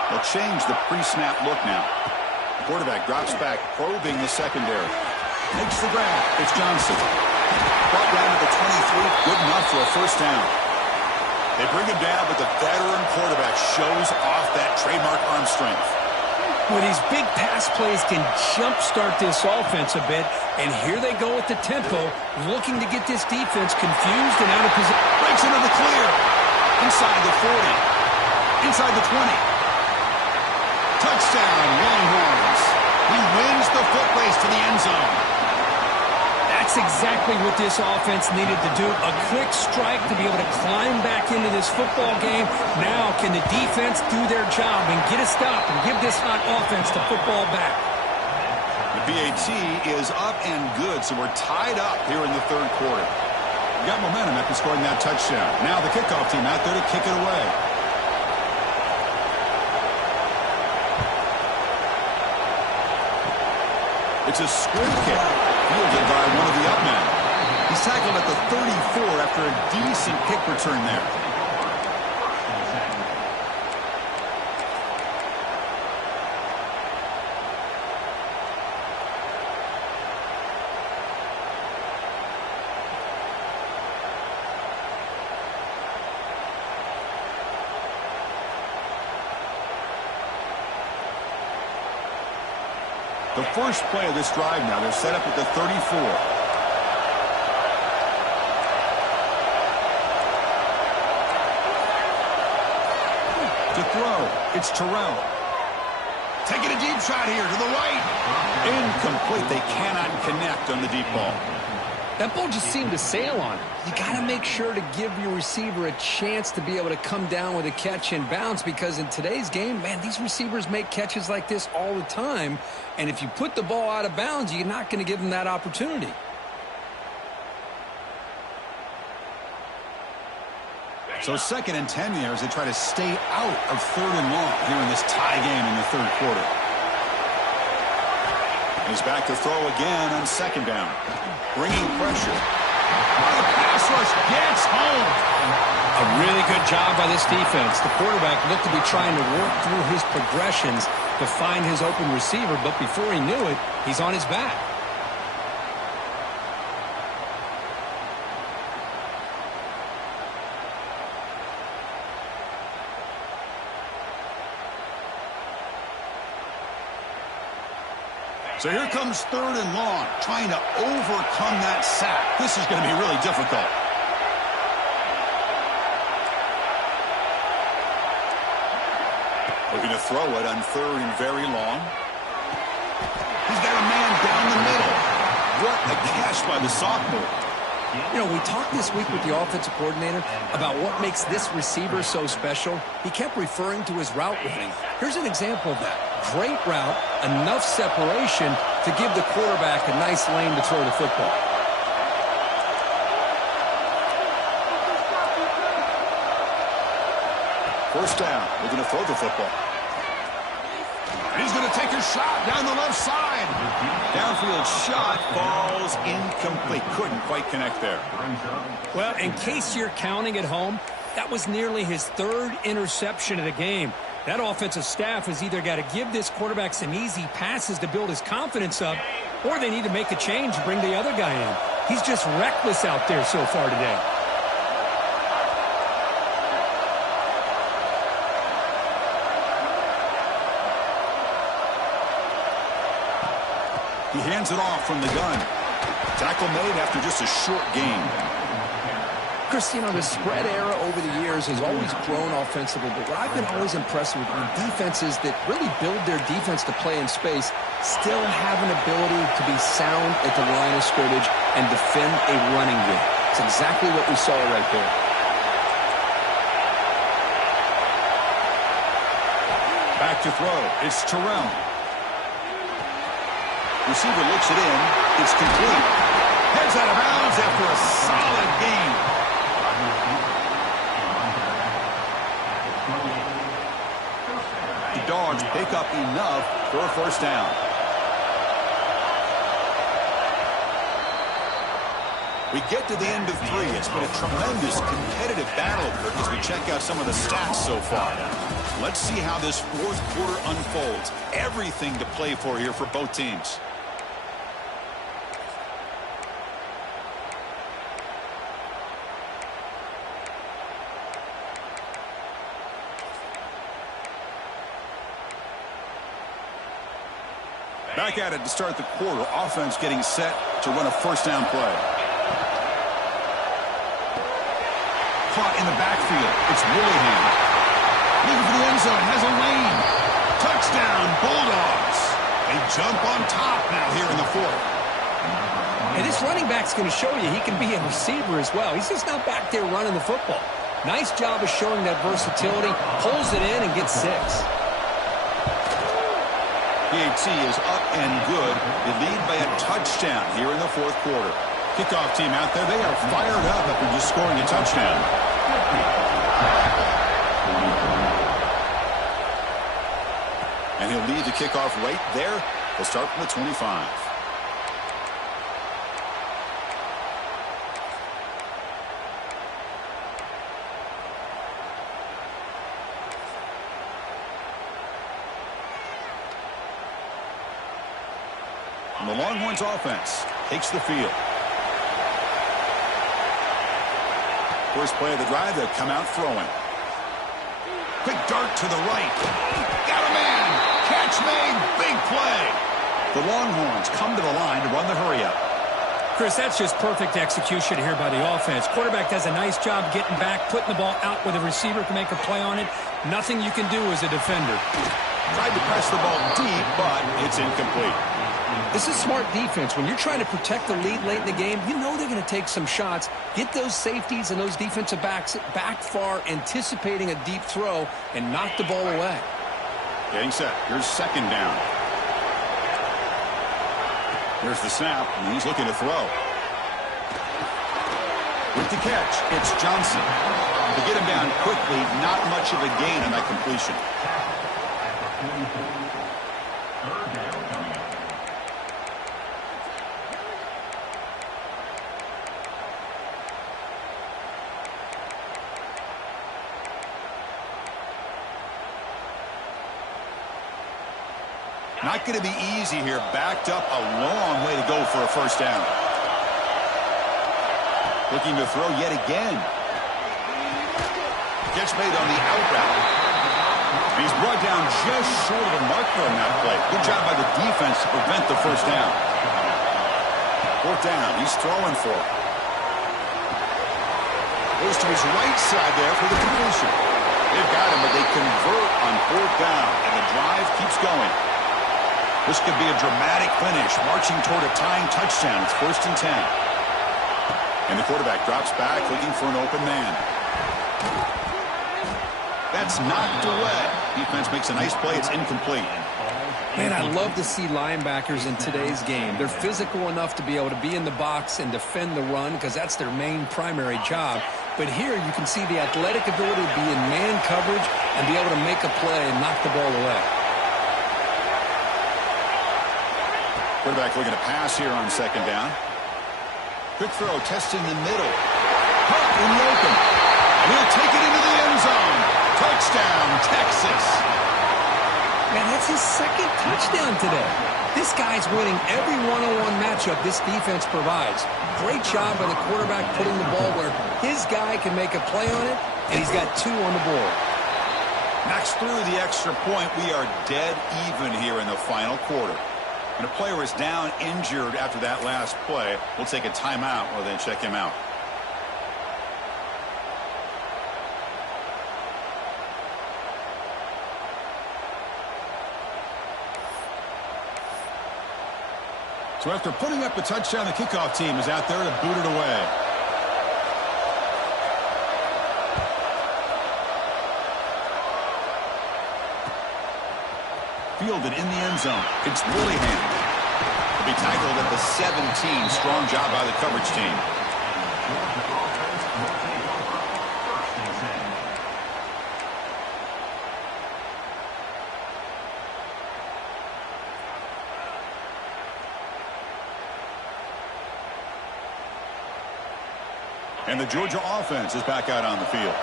They'll change the pre-snap look now. The quarterback drops back, probing the secondary. Makes the grab. It's Johnson. Brought down to the 23. Good enough for a first down. They bring him down, but the veteran quarterback shows off that trademark arm strength. Well, these big pass plays can jumpstart this offense a bit, and here they go with the tempo, looking to get this defense confused and out of position. Breaks into the clear. Inside the 40. Inside the 20. Touchdown, Longhorns. He wins the foot race to the end zone. That's exactly what this offense needed to do. A quick strike to be able to climb back into this football game. Now can the defense do their job and get a stop and give this hot offense the football back? The BAT is up and good, so we're tied up here in the third quarter. We got momentum after scoring that touchdown. Now the kickoff team out there to kick it away. It's a squib kick, fielded by one of the up men. He's tackled at the 34 after a decent kick return there. The first play of this drive now, they're set up at the 34. To throw, it's Terrell. Taking a deep shot here to the right. Incomplete. They cannot connect on the deep ball. That ball just seemed to sail on it. You got to make sure to give your receiver a chance to be able to come down with a catch and bounce, because in today's game, man, these receivers make catches like this all the time. And if you put the ball out of bounds, you're not going to give them that opportunity. So 2nd and 10 here as they try to stay out of 3rd and long here in this tie game in the third quarter. He's back to throw again on 2nd down. Bringing pressure. The pass rush gets home. A really good job by this defense. The quarterback looked to be trying to work through his progressions to find his open receiver, but before he knew it, he's on his back. So here comes 3rd and long, trying to overcome that sack. This is going to be really difficult. Looking to throw it on 3rd and very long. He's got a man down the middle. What a catch by the sophomore. You know, we talked this week with the offensive coordinator about what makes this receiver so special. He kept referring to his route running. Here's an example of that. Great route, enough separation to give the quarterback a nice lane to throw the football. First down, looking to throw the football. And he's going to take a shot down the left side. Downfield shot falls incomplete. Couldn't quite connect there. Well, in case you're counting at home, that was nearly his 3rd interception of the game. That offensive staff has either got to give this quarterback some easy passes to build his confidence up, or they need to make a change and bring the other guy in. He's just reckless out there so far today. He hands it off from the gun. Tackle made after just a short gain. Chris, you know, the spread era over the years has always grown offensively, but what I've been always impressed with are defenses that really build their defense to play in space still have an ability to be sound at the line of scrimmage and defend a running game. It's exactly what we saw right there. Back to throw. It's Terrell. Receiver looks it in. It's complete. Heads out of bounds after a solid gain. The Dogs pick up enough for a first down. We get to the end of 3. It's been a tremendous competitive battle, Kirk, as we check out some of the stats so far. Let's see how this fourth quarter unfolds. Everything to play for here for both teams. Back at it to start the quarter. Offense getting set to run a first down play. Caught in the backfield. It's Willingham. Looking for the end zone. Has a lane. Touchdown, Bulldogs. They jump on top now here in the fourth. And this running back's going to show you he can be a receiver as well. He's just not back there running the football. Nice job of showing that versatility. Pulls it in and gets 6. PAT is up and good. They lead by a touchdown here in the fourth quarter. Kickoff team out there. They are fired up after just scoring a touchdown. And he'll lead the kickoff right there. They'll start from the 25. And the Longhorns offense takes the field. First play of the drive, they'll come out throwing. Quick dart to the right. Got a man. Catch made. Big play. The Longhorns come to the line to run the hurry-up. Chris, that's just perfect execution here by the offense. Quarterback does a nice job getting back, putting the ball out where the receiver can make a play on it. Nothing you can do as a defender. Tried to press the ball deep, but it's incomplete. This is smart defense. When you're trying to protect the lead late in the game, you know they're going to take some shots, get those safeties and those defensive backs back far, anticipating a deep throw, and knock the ball away. Getting set. Here's second down. Here's the snap, and he's looking to throw. With the catch, it's Johnson. To get him down quickly, not much of a gain on that completion. Not going to be easy here. Backed up a long way to go for a first down. Looking to throw yet again. Catch made on the out route. He's brought down just short of the marker on that play. Good job by the defense to prevent the first down. Fourth down. He's throwing for it. Goes to his right side there for the completion. They've got him, but they convert on fourth down, and the drive keeps going. This could be a dramatic finish, marching toward a tying touchdown. It's 1st and 10. And the quarterback drops back, looking for an open man. That's knocked away. Defense makes a nice play. It's incomplete. Man, I love to see linebackers in today's game. They're physical enough to be able to be in the box and defend the run because that's their main primary job. But here you can see the athletic ability to be in man coverage and be able to make a play and knock the ball away. Quarterback looking to pass here on second down. Quick throw, testing the middle. Caught in the open. And he'll take it into the end zone. Touchdown, Texas. Man, that's his second touchdown today. This guy's winning every one-on-one matchup matchup this defense provides. Great job by the quarterback putting the ball where his guy can make a play on it, and he's got 2 on the board. Knocks through the extra point. We are dead even here in the final quarter. And a player is down injured after that last play. We'll take a timeout or then check him out. So after putting up a touchdown, the kickoff team is out there to boot it away. Fielded in the end zone. It's Willingham. He'll be tackled at the 17. Strong job by the coverage team. And the Georgia offense is back out on the field.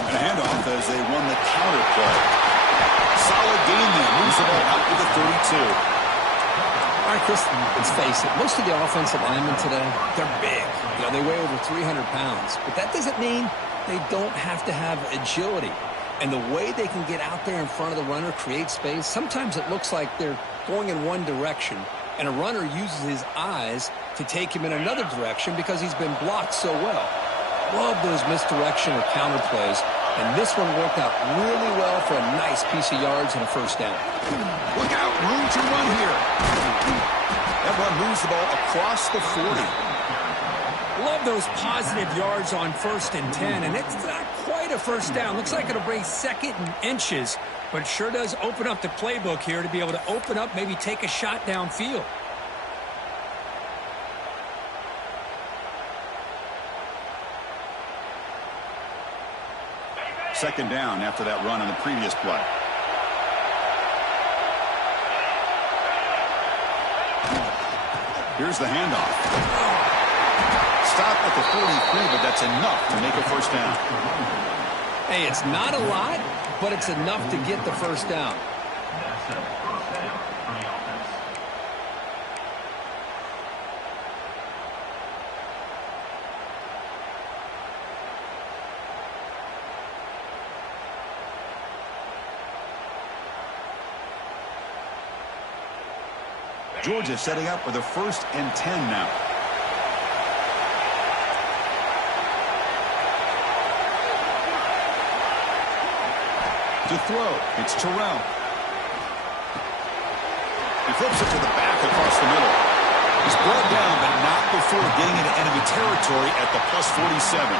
And a handoff as they won the counter play. Solid gain there. Moves the ball out to the 32. All right, Chris, let's face it. Most of the offensive linemen today, they're big. You know, they weigh over 300 pounds. But that doesn't mean they don't have to have agility. And the way they can get out there in front of the runner, create space, sometimes it looks like they're going in one direction, and a runner uses his eyes to take him in another direction because he's been blocked so well. Love those misdirection or counter plays, and this one worked out really well for a nice piece of yards and a first down. Look out, room to run here. That run moves the ball across the 40. Love those positive yards on 1st and 10, and it's not quite a first down. Looks like it'll bring 2nd and inches, but it sure does open up the playbook here to be able to open up, maybe take a shot downfield. Second down after that run on the previous play. Here's the handoff. Stop at the 43, but that's enough to make a first down. Hey, it's not a lot, but it's enough to get the first down. That's a first down for the offense. Georgia setting up with a 1st and 10 now. To throw, it's Terrell. He flips it to the back across the middle. He's brought down, but not before getting into enemy territory at the +47.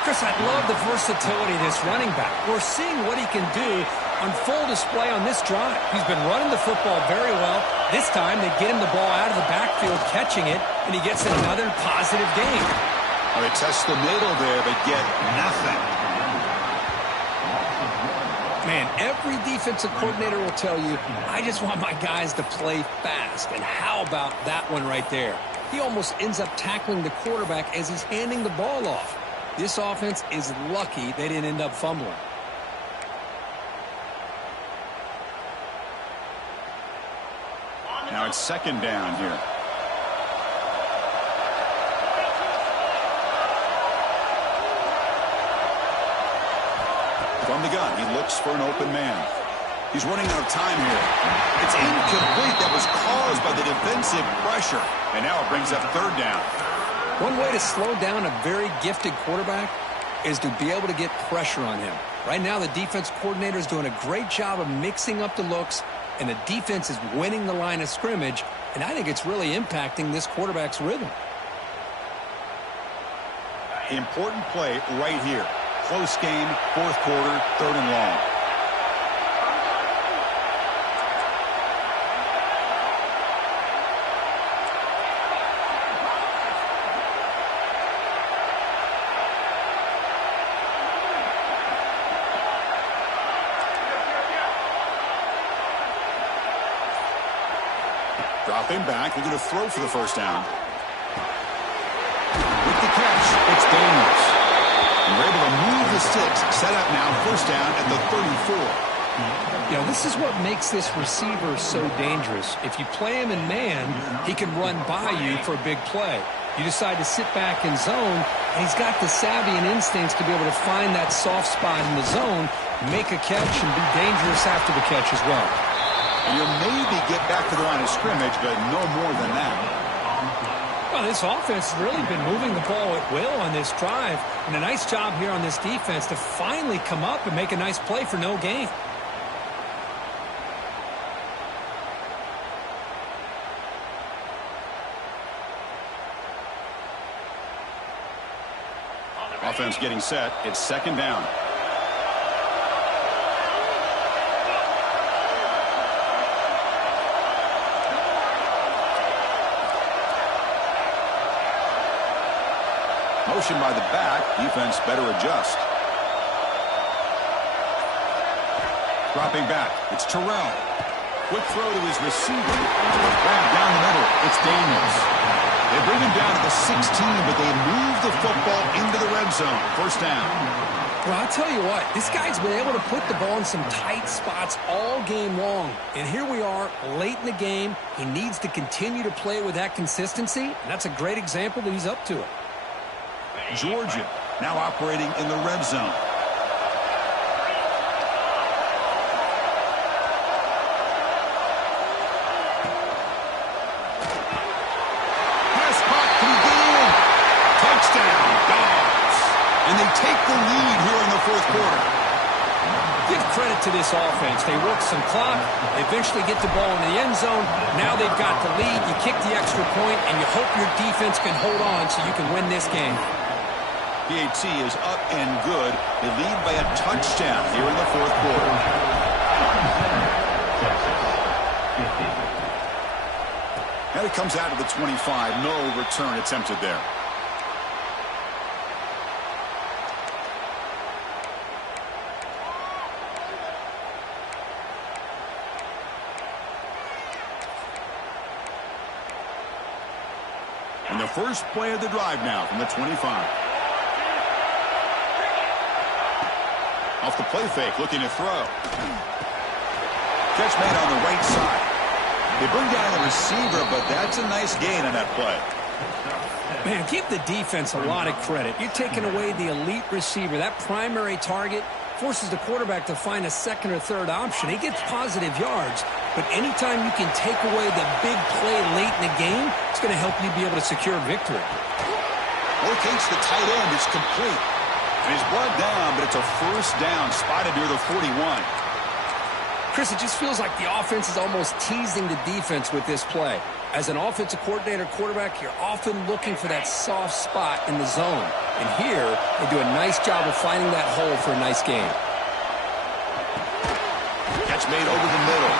Chris, I love the versatility of this running back. We're seeing what he can do on full display on this drive. He's been running the football very well. This time, they get him the ball out of the backfield, catching it, and he gets another positive gain. Well, they test the middle there, but get nothing. Man, every defensive coordinator will tell you, I just want my guys to play fast. And how about that one right there? He almost ends up tackling the quarterback as he's handing the ball off. This offense is lucky they didn't end up fumbling. Now it's second down here. From the gun, he looks for an open man. He's running out of time here. It's incomplete. That was caused by the defensive pressure. And now it brings up 3rd down. One way to slow down a very gifted quarterback is to be able to get pressure on him. Right now, the defense coordinator is doing a great job of mixing up the looks, and the defense is winning the line of scrimmage, and I think it's really impacting this quarterback's rhythm. Important play right here. Close game, 4th quarter, 3rd and long. Dropping back, looking to throw for the first down. With the catch, it's Daniels. And we're able to move the sticks. Set up now, first down at the 34. You know, this is what makes this receiver so dangerous. If you play him in man, he can run by you for a big play. You decide to sit back in zone, and he's got the savvy and instincts to be able to find that soft spot in the zone, make a catch, and be dangerous after the catch as well. And you'll maybe get back to the line of scrimmage, but no more than that. Well, this offense has really been moving the ball at will on this drive, and a nice job here on this defense to finally come up and make a nice play for no gain. Offense getting set. It's second down. Motion by the back. Defense better adjust. Dropping back. It's Terrell. Quick throw to his receiver. Grab down the middle. It's Daniels. They bring him down to the 16, but they move the football into the red zone. First down. Well, I'll tell you what, this guy's been able to put the ball in some tight spots all game long. And here we are, late in the game. He needs to continue to play with that consistency, and that's a great example that he's up to it. Georgia now operating in the red zone. And they take the lead here in the fourth quarter. Give credit to this offense. They work some clock, they eventually get the ball in the end zone. Now they've got the lead. You kick the extra point, and you hope your defense can hold on so you can win this game. PAT is up and good. They lead by a touchdown here in the fourth quarter. And it comes out of the 25. No return attempted there. And the first play of the drive now from the 25. Off the play fake, looking to throw. Catch made on the right side. They bring down the receiver, but that's a nice gain on that play. Man, give the defense a lot of credit. You're taking away the elite receiver. That primary target forces the quarterback to find a second or third option. He gets positive yards, but anytime you can take away the big play late in the game, it's going to help you be able to secure victory. Locates the tight end. It's complete. And he's brought down, but it's a first down spotted near the 41. Chris, it just feels like the offense is almost teasing the defense with this play. As an offensive coordinator quarterback, you're often looking for that soft spot in the zone. And here, they do a nice job of finding that hole for a nice game. Catch made over the middle.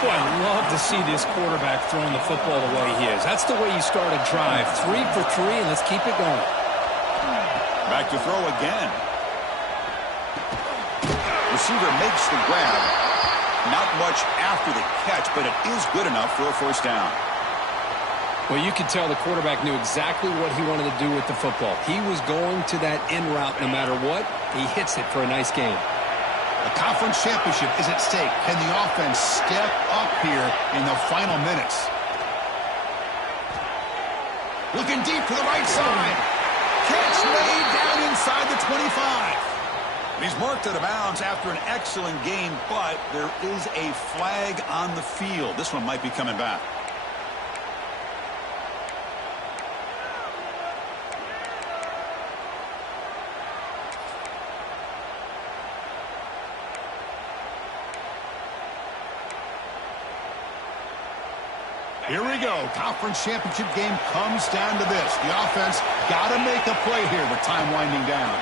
Boy, I love to see this quarterback throwing the football the way he is. That's the way you start a drive. 3 for 3, and let's keep it going. Back to throw again. Receiver makes the grab. Not much after the catch, but it is good enough for a first down. Well, you could tell the quarterback knew exactly what he wanted to do with the football. He was going to that in route no matter what. He hits it for a nice game. The conference championship is at stake. Can the offense step up here in the final minutes? Looking deep to the right side. Catch made down inside the 25. He's marked out of bounds after an excellent game, but there is a flag on the field. This one might be coming back. Here we go. Conference championship game comes down to this. The offense got to make a play here with time winding down.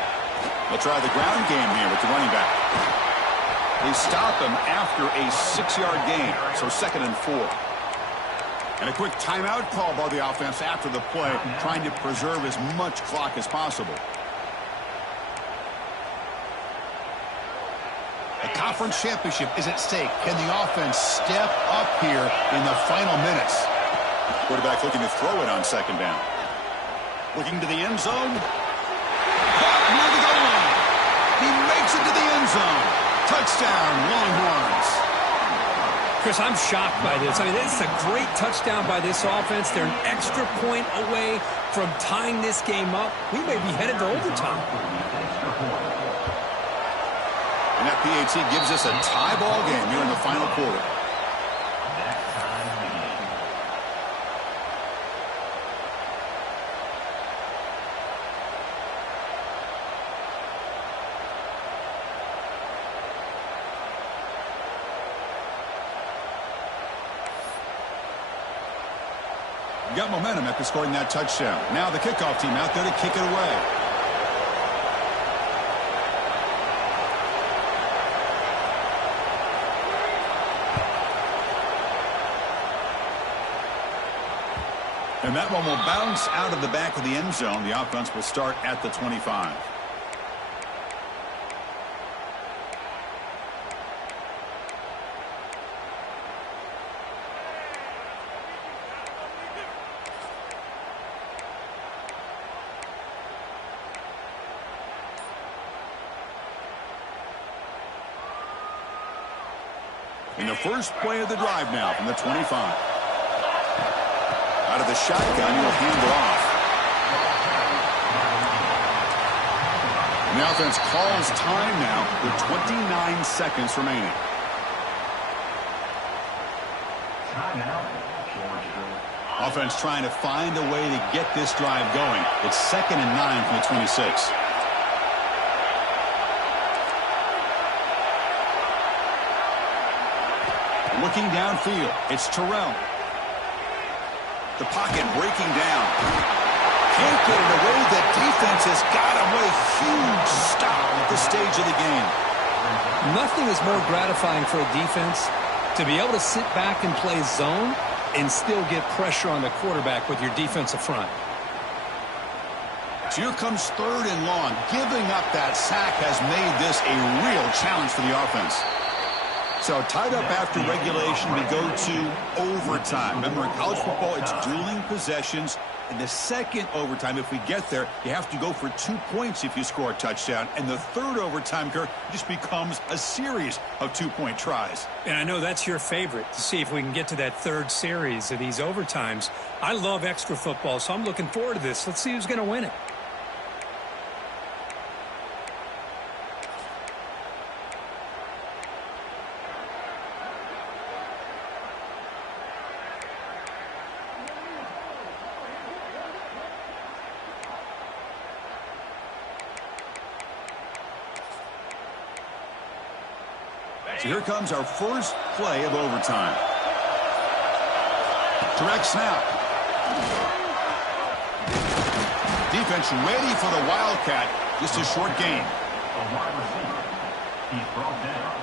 They'll try the ground game here with the running back. They stop him after a 6-yard gain, so 2nd and 4. And a quick timeout call by the offense after the play, trying to preserve as much clock as possible. The conference championship is at stake. Can the offense step up here in the final minutes? Quarterback looking to throw it on 2nd down. Looking to the end zone. Caught near the goal line. He makes it to the end zone. Touchdown, Longhorns. Chris, I'm shocked by this. I mean, this is a great touchdown by this offense. They're an extra point away from tying this game up. We may be headed to overtime. And that PAT gives us a tie ball game here in the final quarter. Got momentum after scoring that touchdown. Now the kickoff team out there to kick it away. And that one will bounce out of the back of the end zone. The offense will start at the 25. In the first play of the drive now from the 25. Out of the shotgun, he'll hand it off. And the offense calls time now with 29 seconds remaining. Offense trying to find a way to get this drive going. It's 2nd and 9 from the 26. Looking downfield, it's Terrell. The pocket breaking down. Can't get it away. The defense has got away. Huge stop at this stage of the game. Nothing is more gratifying for a defense to be able to sit back and play zone and still get pressure on the quarterback with your defensive front. So here comes 3rd and long. Giving up that sack has made this a real challenge for the offense. So tied up after regulation, we go to overtime. Remember, in college football, it's dueling possessions. In the second overtime, if we get there, you have to go for 2 points if you score a touchdown. And the third overtime, Kirk, just becomes a series of 2-point tries. And I know that's your favorite, to see if we can get to that third series of these overtimes. I love extra football, so I'm looking forward to this. Let's see who's going to win it. So here comes our first play of overtime. Direct snap. Defense ready for the Wildcat. Just a short gain. A wide receiver. He's brought down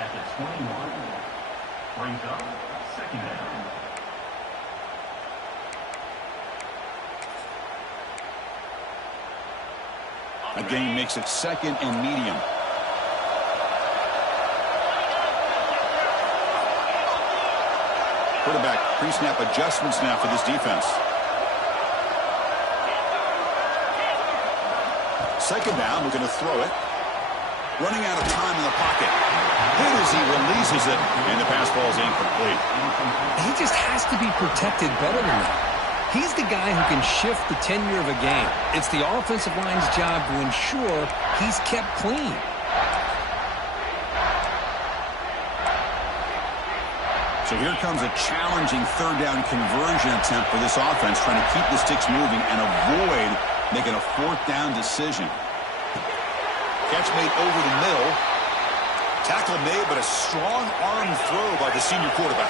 at the 21. Brings up 2nd down. A gain makes it 2nd and medium. Quarterback pre-snap adjustments now for this defense. 2nd down, we're going to throw it. Running out of time in the pocket. Hit as he releases it, and the pass ball is incomplete. He just has to be protected better than that. He's the guy who can shift the tenure of a game. It's the offensive line's job to ensure he's kept clean. So here comes a challenging 3rd down conversion attempt for this offense, trying to keep the sticks moving and avoid making a 4th down decision. Catch made over the middle. Tackle made, but a strong arm throw by the senior quarterback.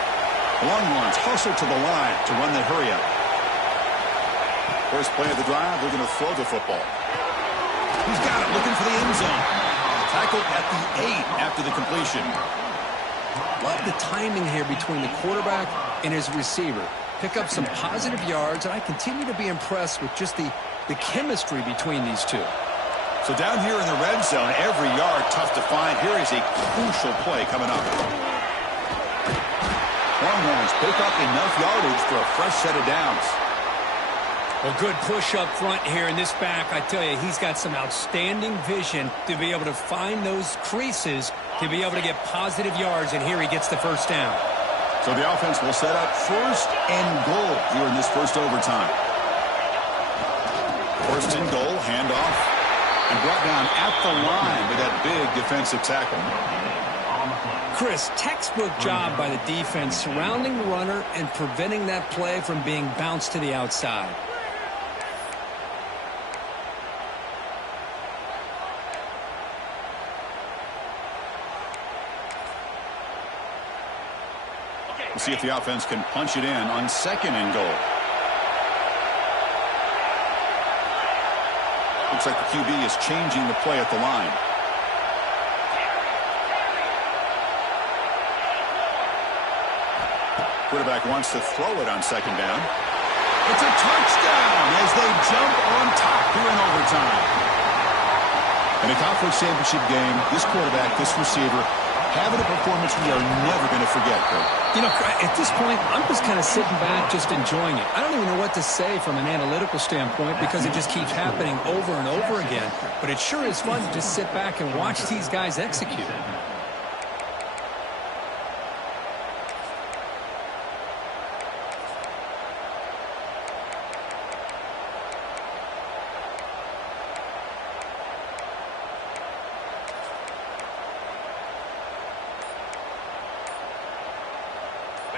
Longhorns hustle to the line to run the hurry up. First play of the drive, we're going to throw the football. He's got it, looking for the end zone. Tackled at the 8 after the completion. Love the timing here between the quarterback and his receiver. Pick up some positive yards, and I continue to be impressed with just the chemistry between these two. So down here in the red zone, every yard tough to find. Here is a crucial play coming up. Longhorns pick up enough yardage for a fresh set of downs. Well, good push up front here in this back. I tell you, he's got some outstanding vision to be able to find those creases, to be able to get positive yards, and here he gets the first down. So the offense will set up first and goal here in this first overtime. First and goal, handoff, and brought down at the line with that big defensive tackle. Chris, textbook job by the defense surrounding the runner and preventing that play from being bounced to the outside. We'll see if the offense can punch it in on second and goal. Looks like the QB is changing the play at the line. Quarterback wants to throw it on second down. It's a touchdown as they jump on top here in overtime. In a conference championship game, this quarterback, this receiver, having a performance we are never going to forget, Kurt. You know, at this point, I'm just kind of sitting back, just enjoying it. I don't even know what to say from an analytical standpoint because it just keeps happening over and over again. But it sure is fun to just sit back and watch these guys execute.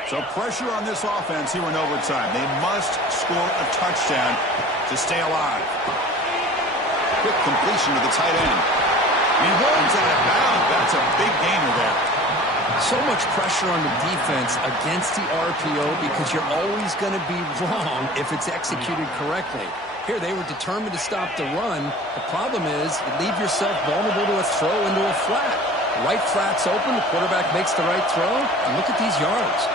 So pressure on this offense here in overtime. They must score a touchdown to stay alive. Quick completion to the tight end. He runs out of bounds. That's a big gainer there. So much pressure on the defense against the RPO because you're always going to be wrong if it's executed correctly. Here, they were determined to stop the run. The problem is you leave yourself vulnerable to a throw into a flat. Right flat's open. The quarterback makes the right throw. And look at these yards.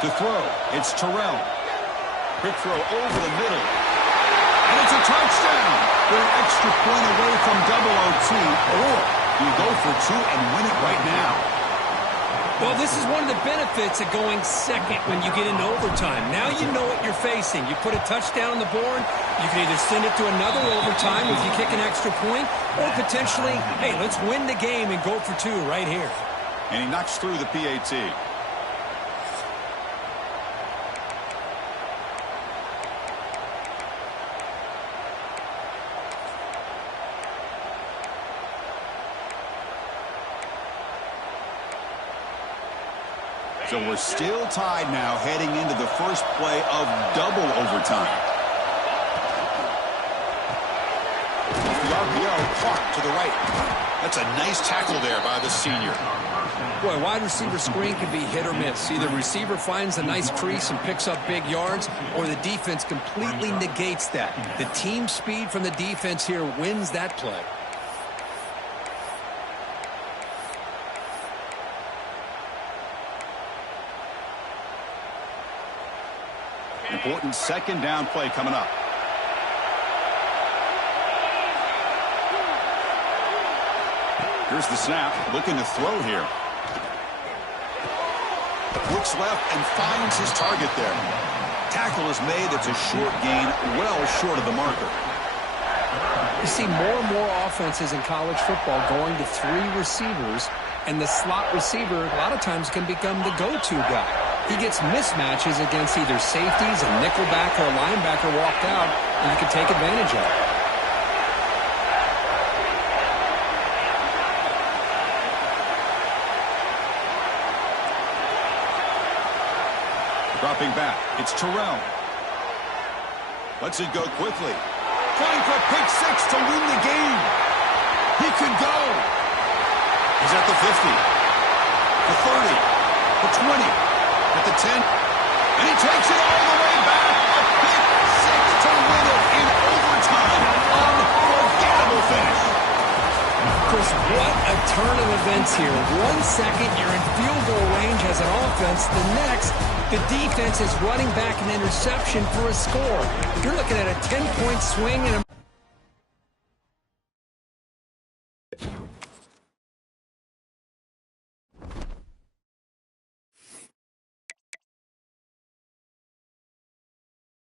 To throw, it's Terrell. Quick throw over the middle. And it's a touchdown. They're an extra point away from double OT. Or you go for two and win it right now. Well, this is one of the benefits of going second when you get into overtime. Now you know what you're facing. You put a touchdown on the board, you can either send it to another overtime if you kick an extra point, or potentially, hey, let's win the game and go for two right here. And he knocks through the PAT. So we're still tied now heading into the first play of double overtime. The RPO caught to the right. That's a nice tackle there by the senior. Boy, wide receiver screen can be hit or miss. Either receiver finds a nice crease and picks up big yards, or the defense completely negates that. The team speed from the defense here wins that play. Important second down play coming up. Here's the snap, looking to throw here. Looks left and finds his target there. Tackle is made. It's a short gain, well short of the marker. You see more and more offenses in college football going to three receivers, and the slot receiver a lot of times can become the go-to guy. He gets mismatches against either safeties, a nickelback, or a linebacker walked out, and you can take advantage of it. Dropping back, it's Terrell. Lets it go quickly. Trying for a pick six to win the game. He could go. He's at the 50, the 30, the 20, at the 10, and he takes it all the way back. A pick six to win it in overtime. Unforgettable finish. Chris, what a turn of events here. 1 second, you're in field goal range as an offense. The next, the defense is running back an interception for a score. You're looking at a 10-point swing and a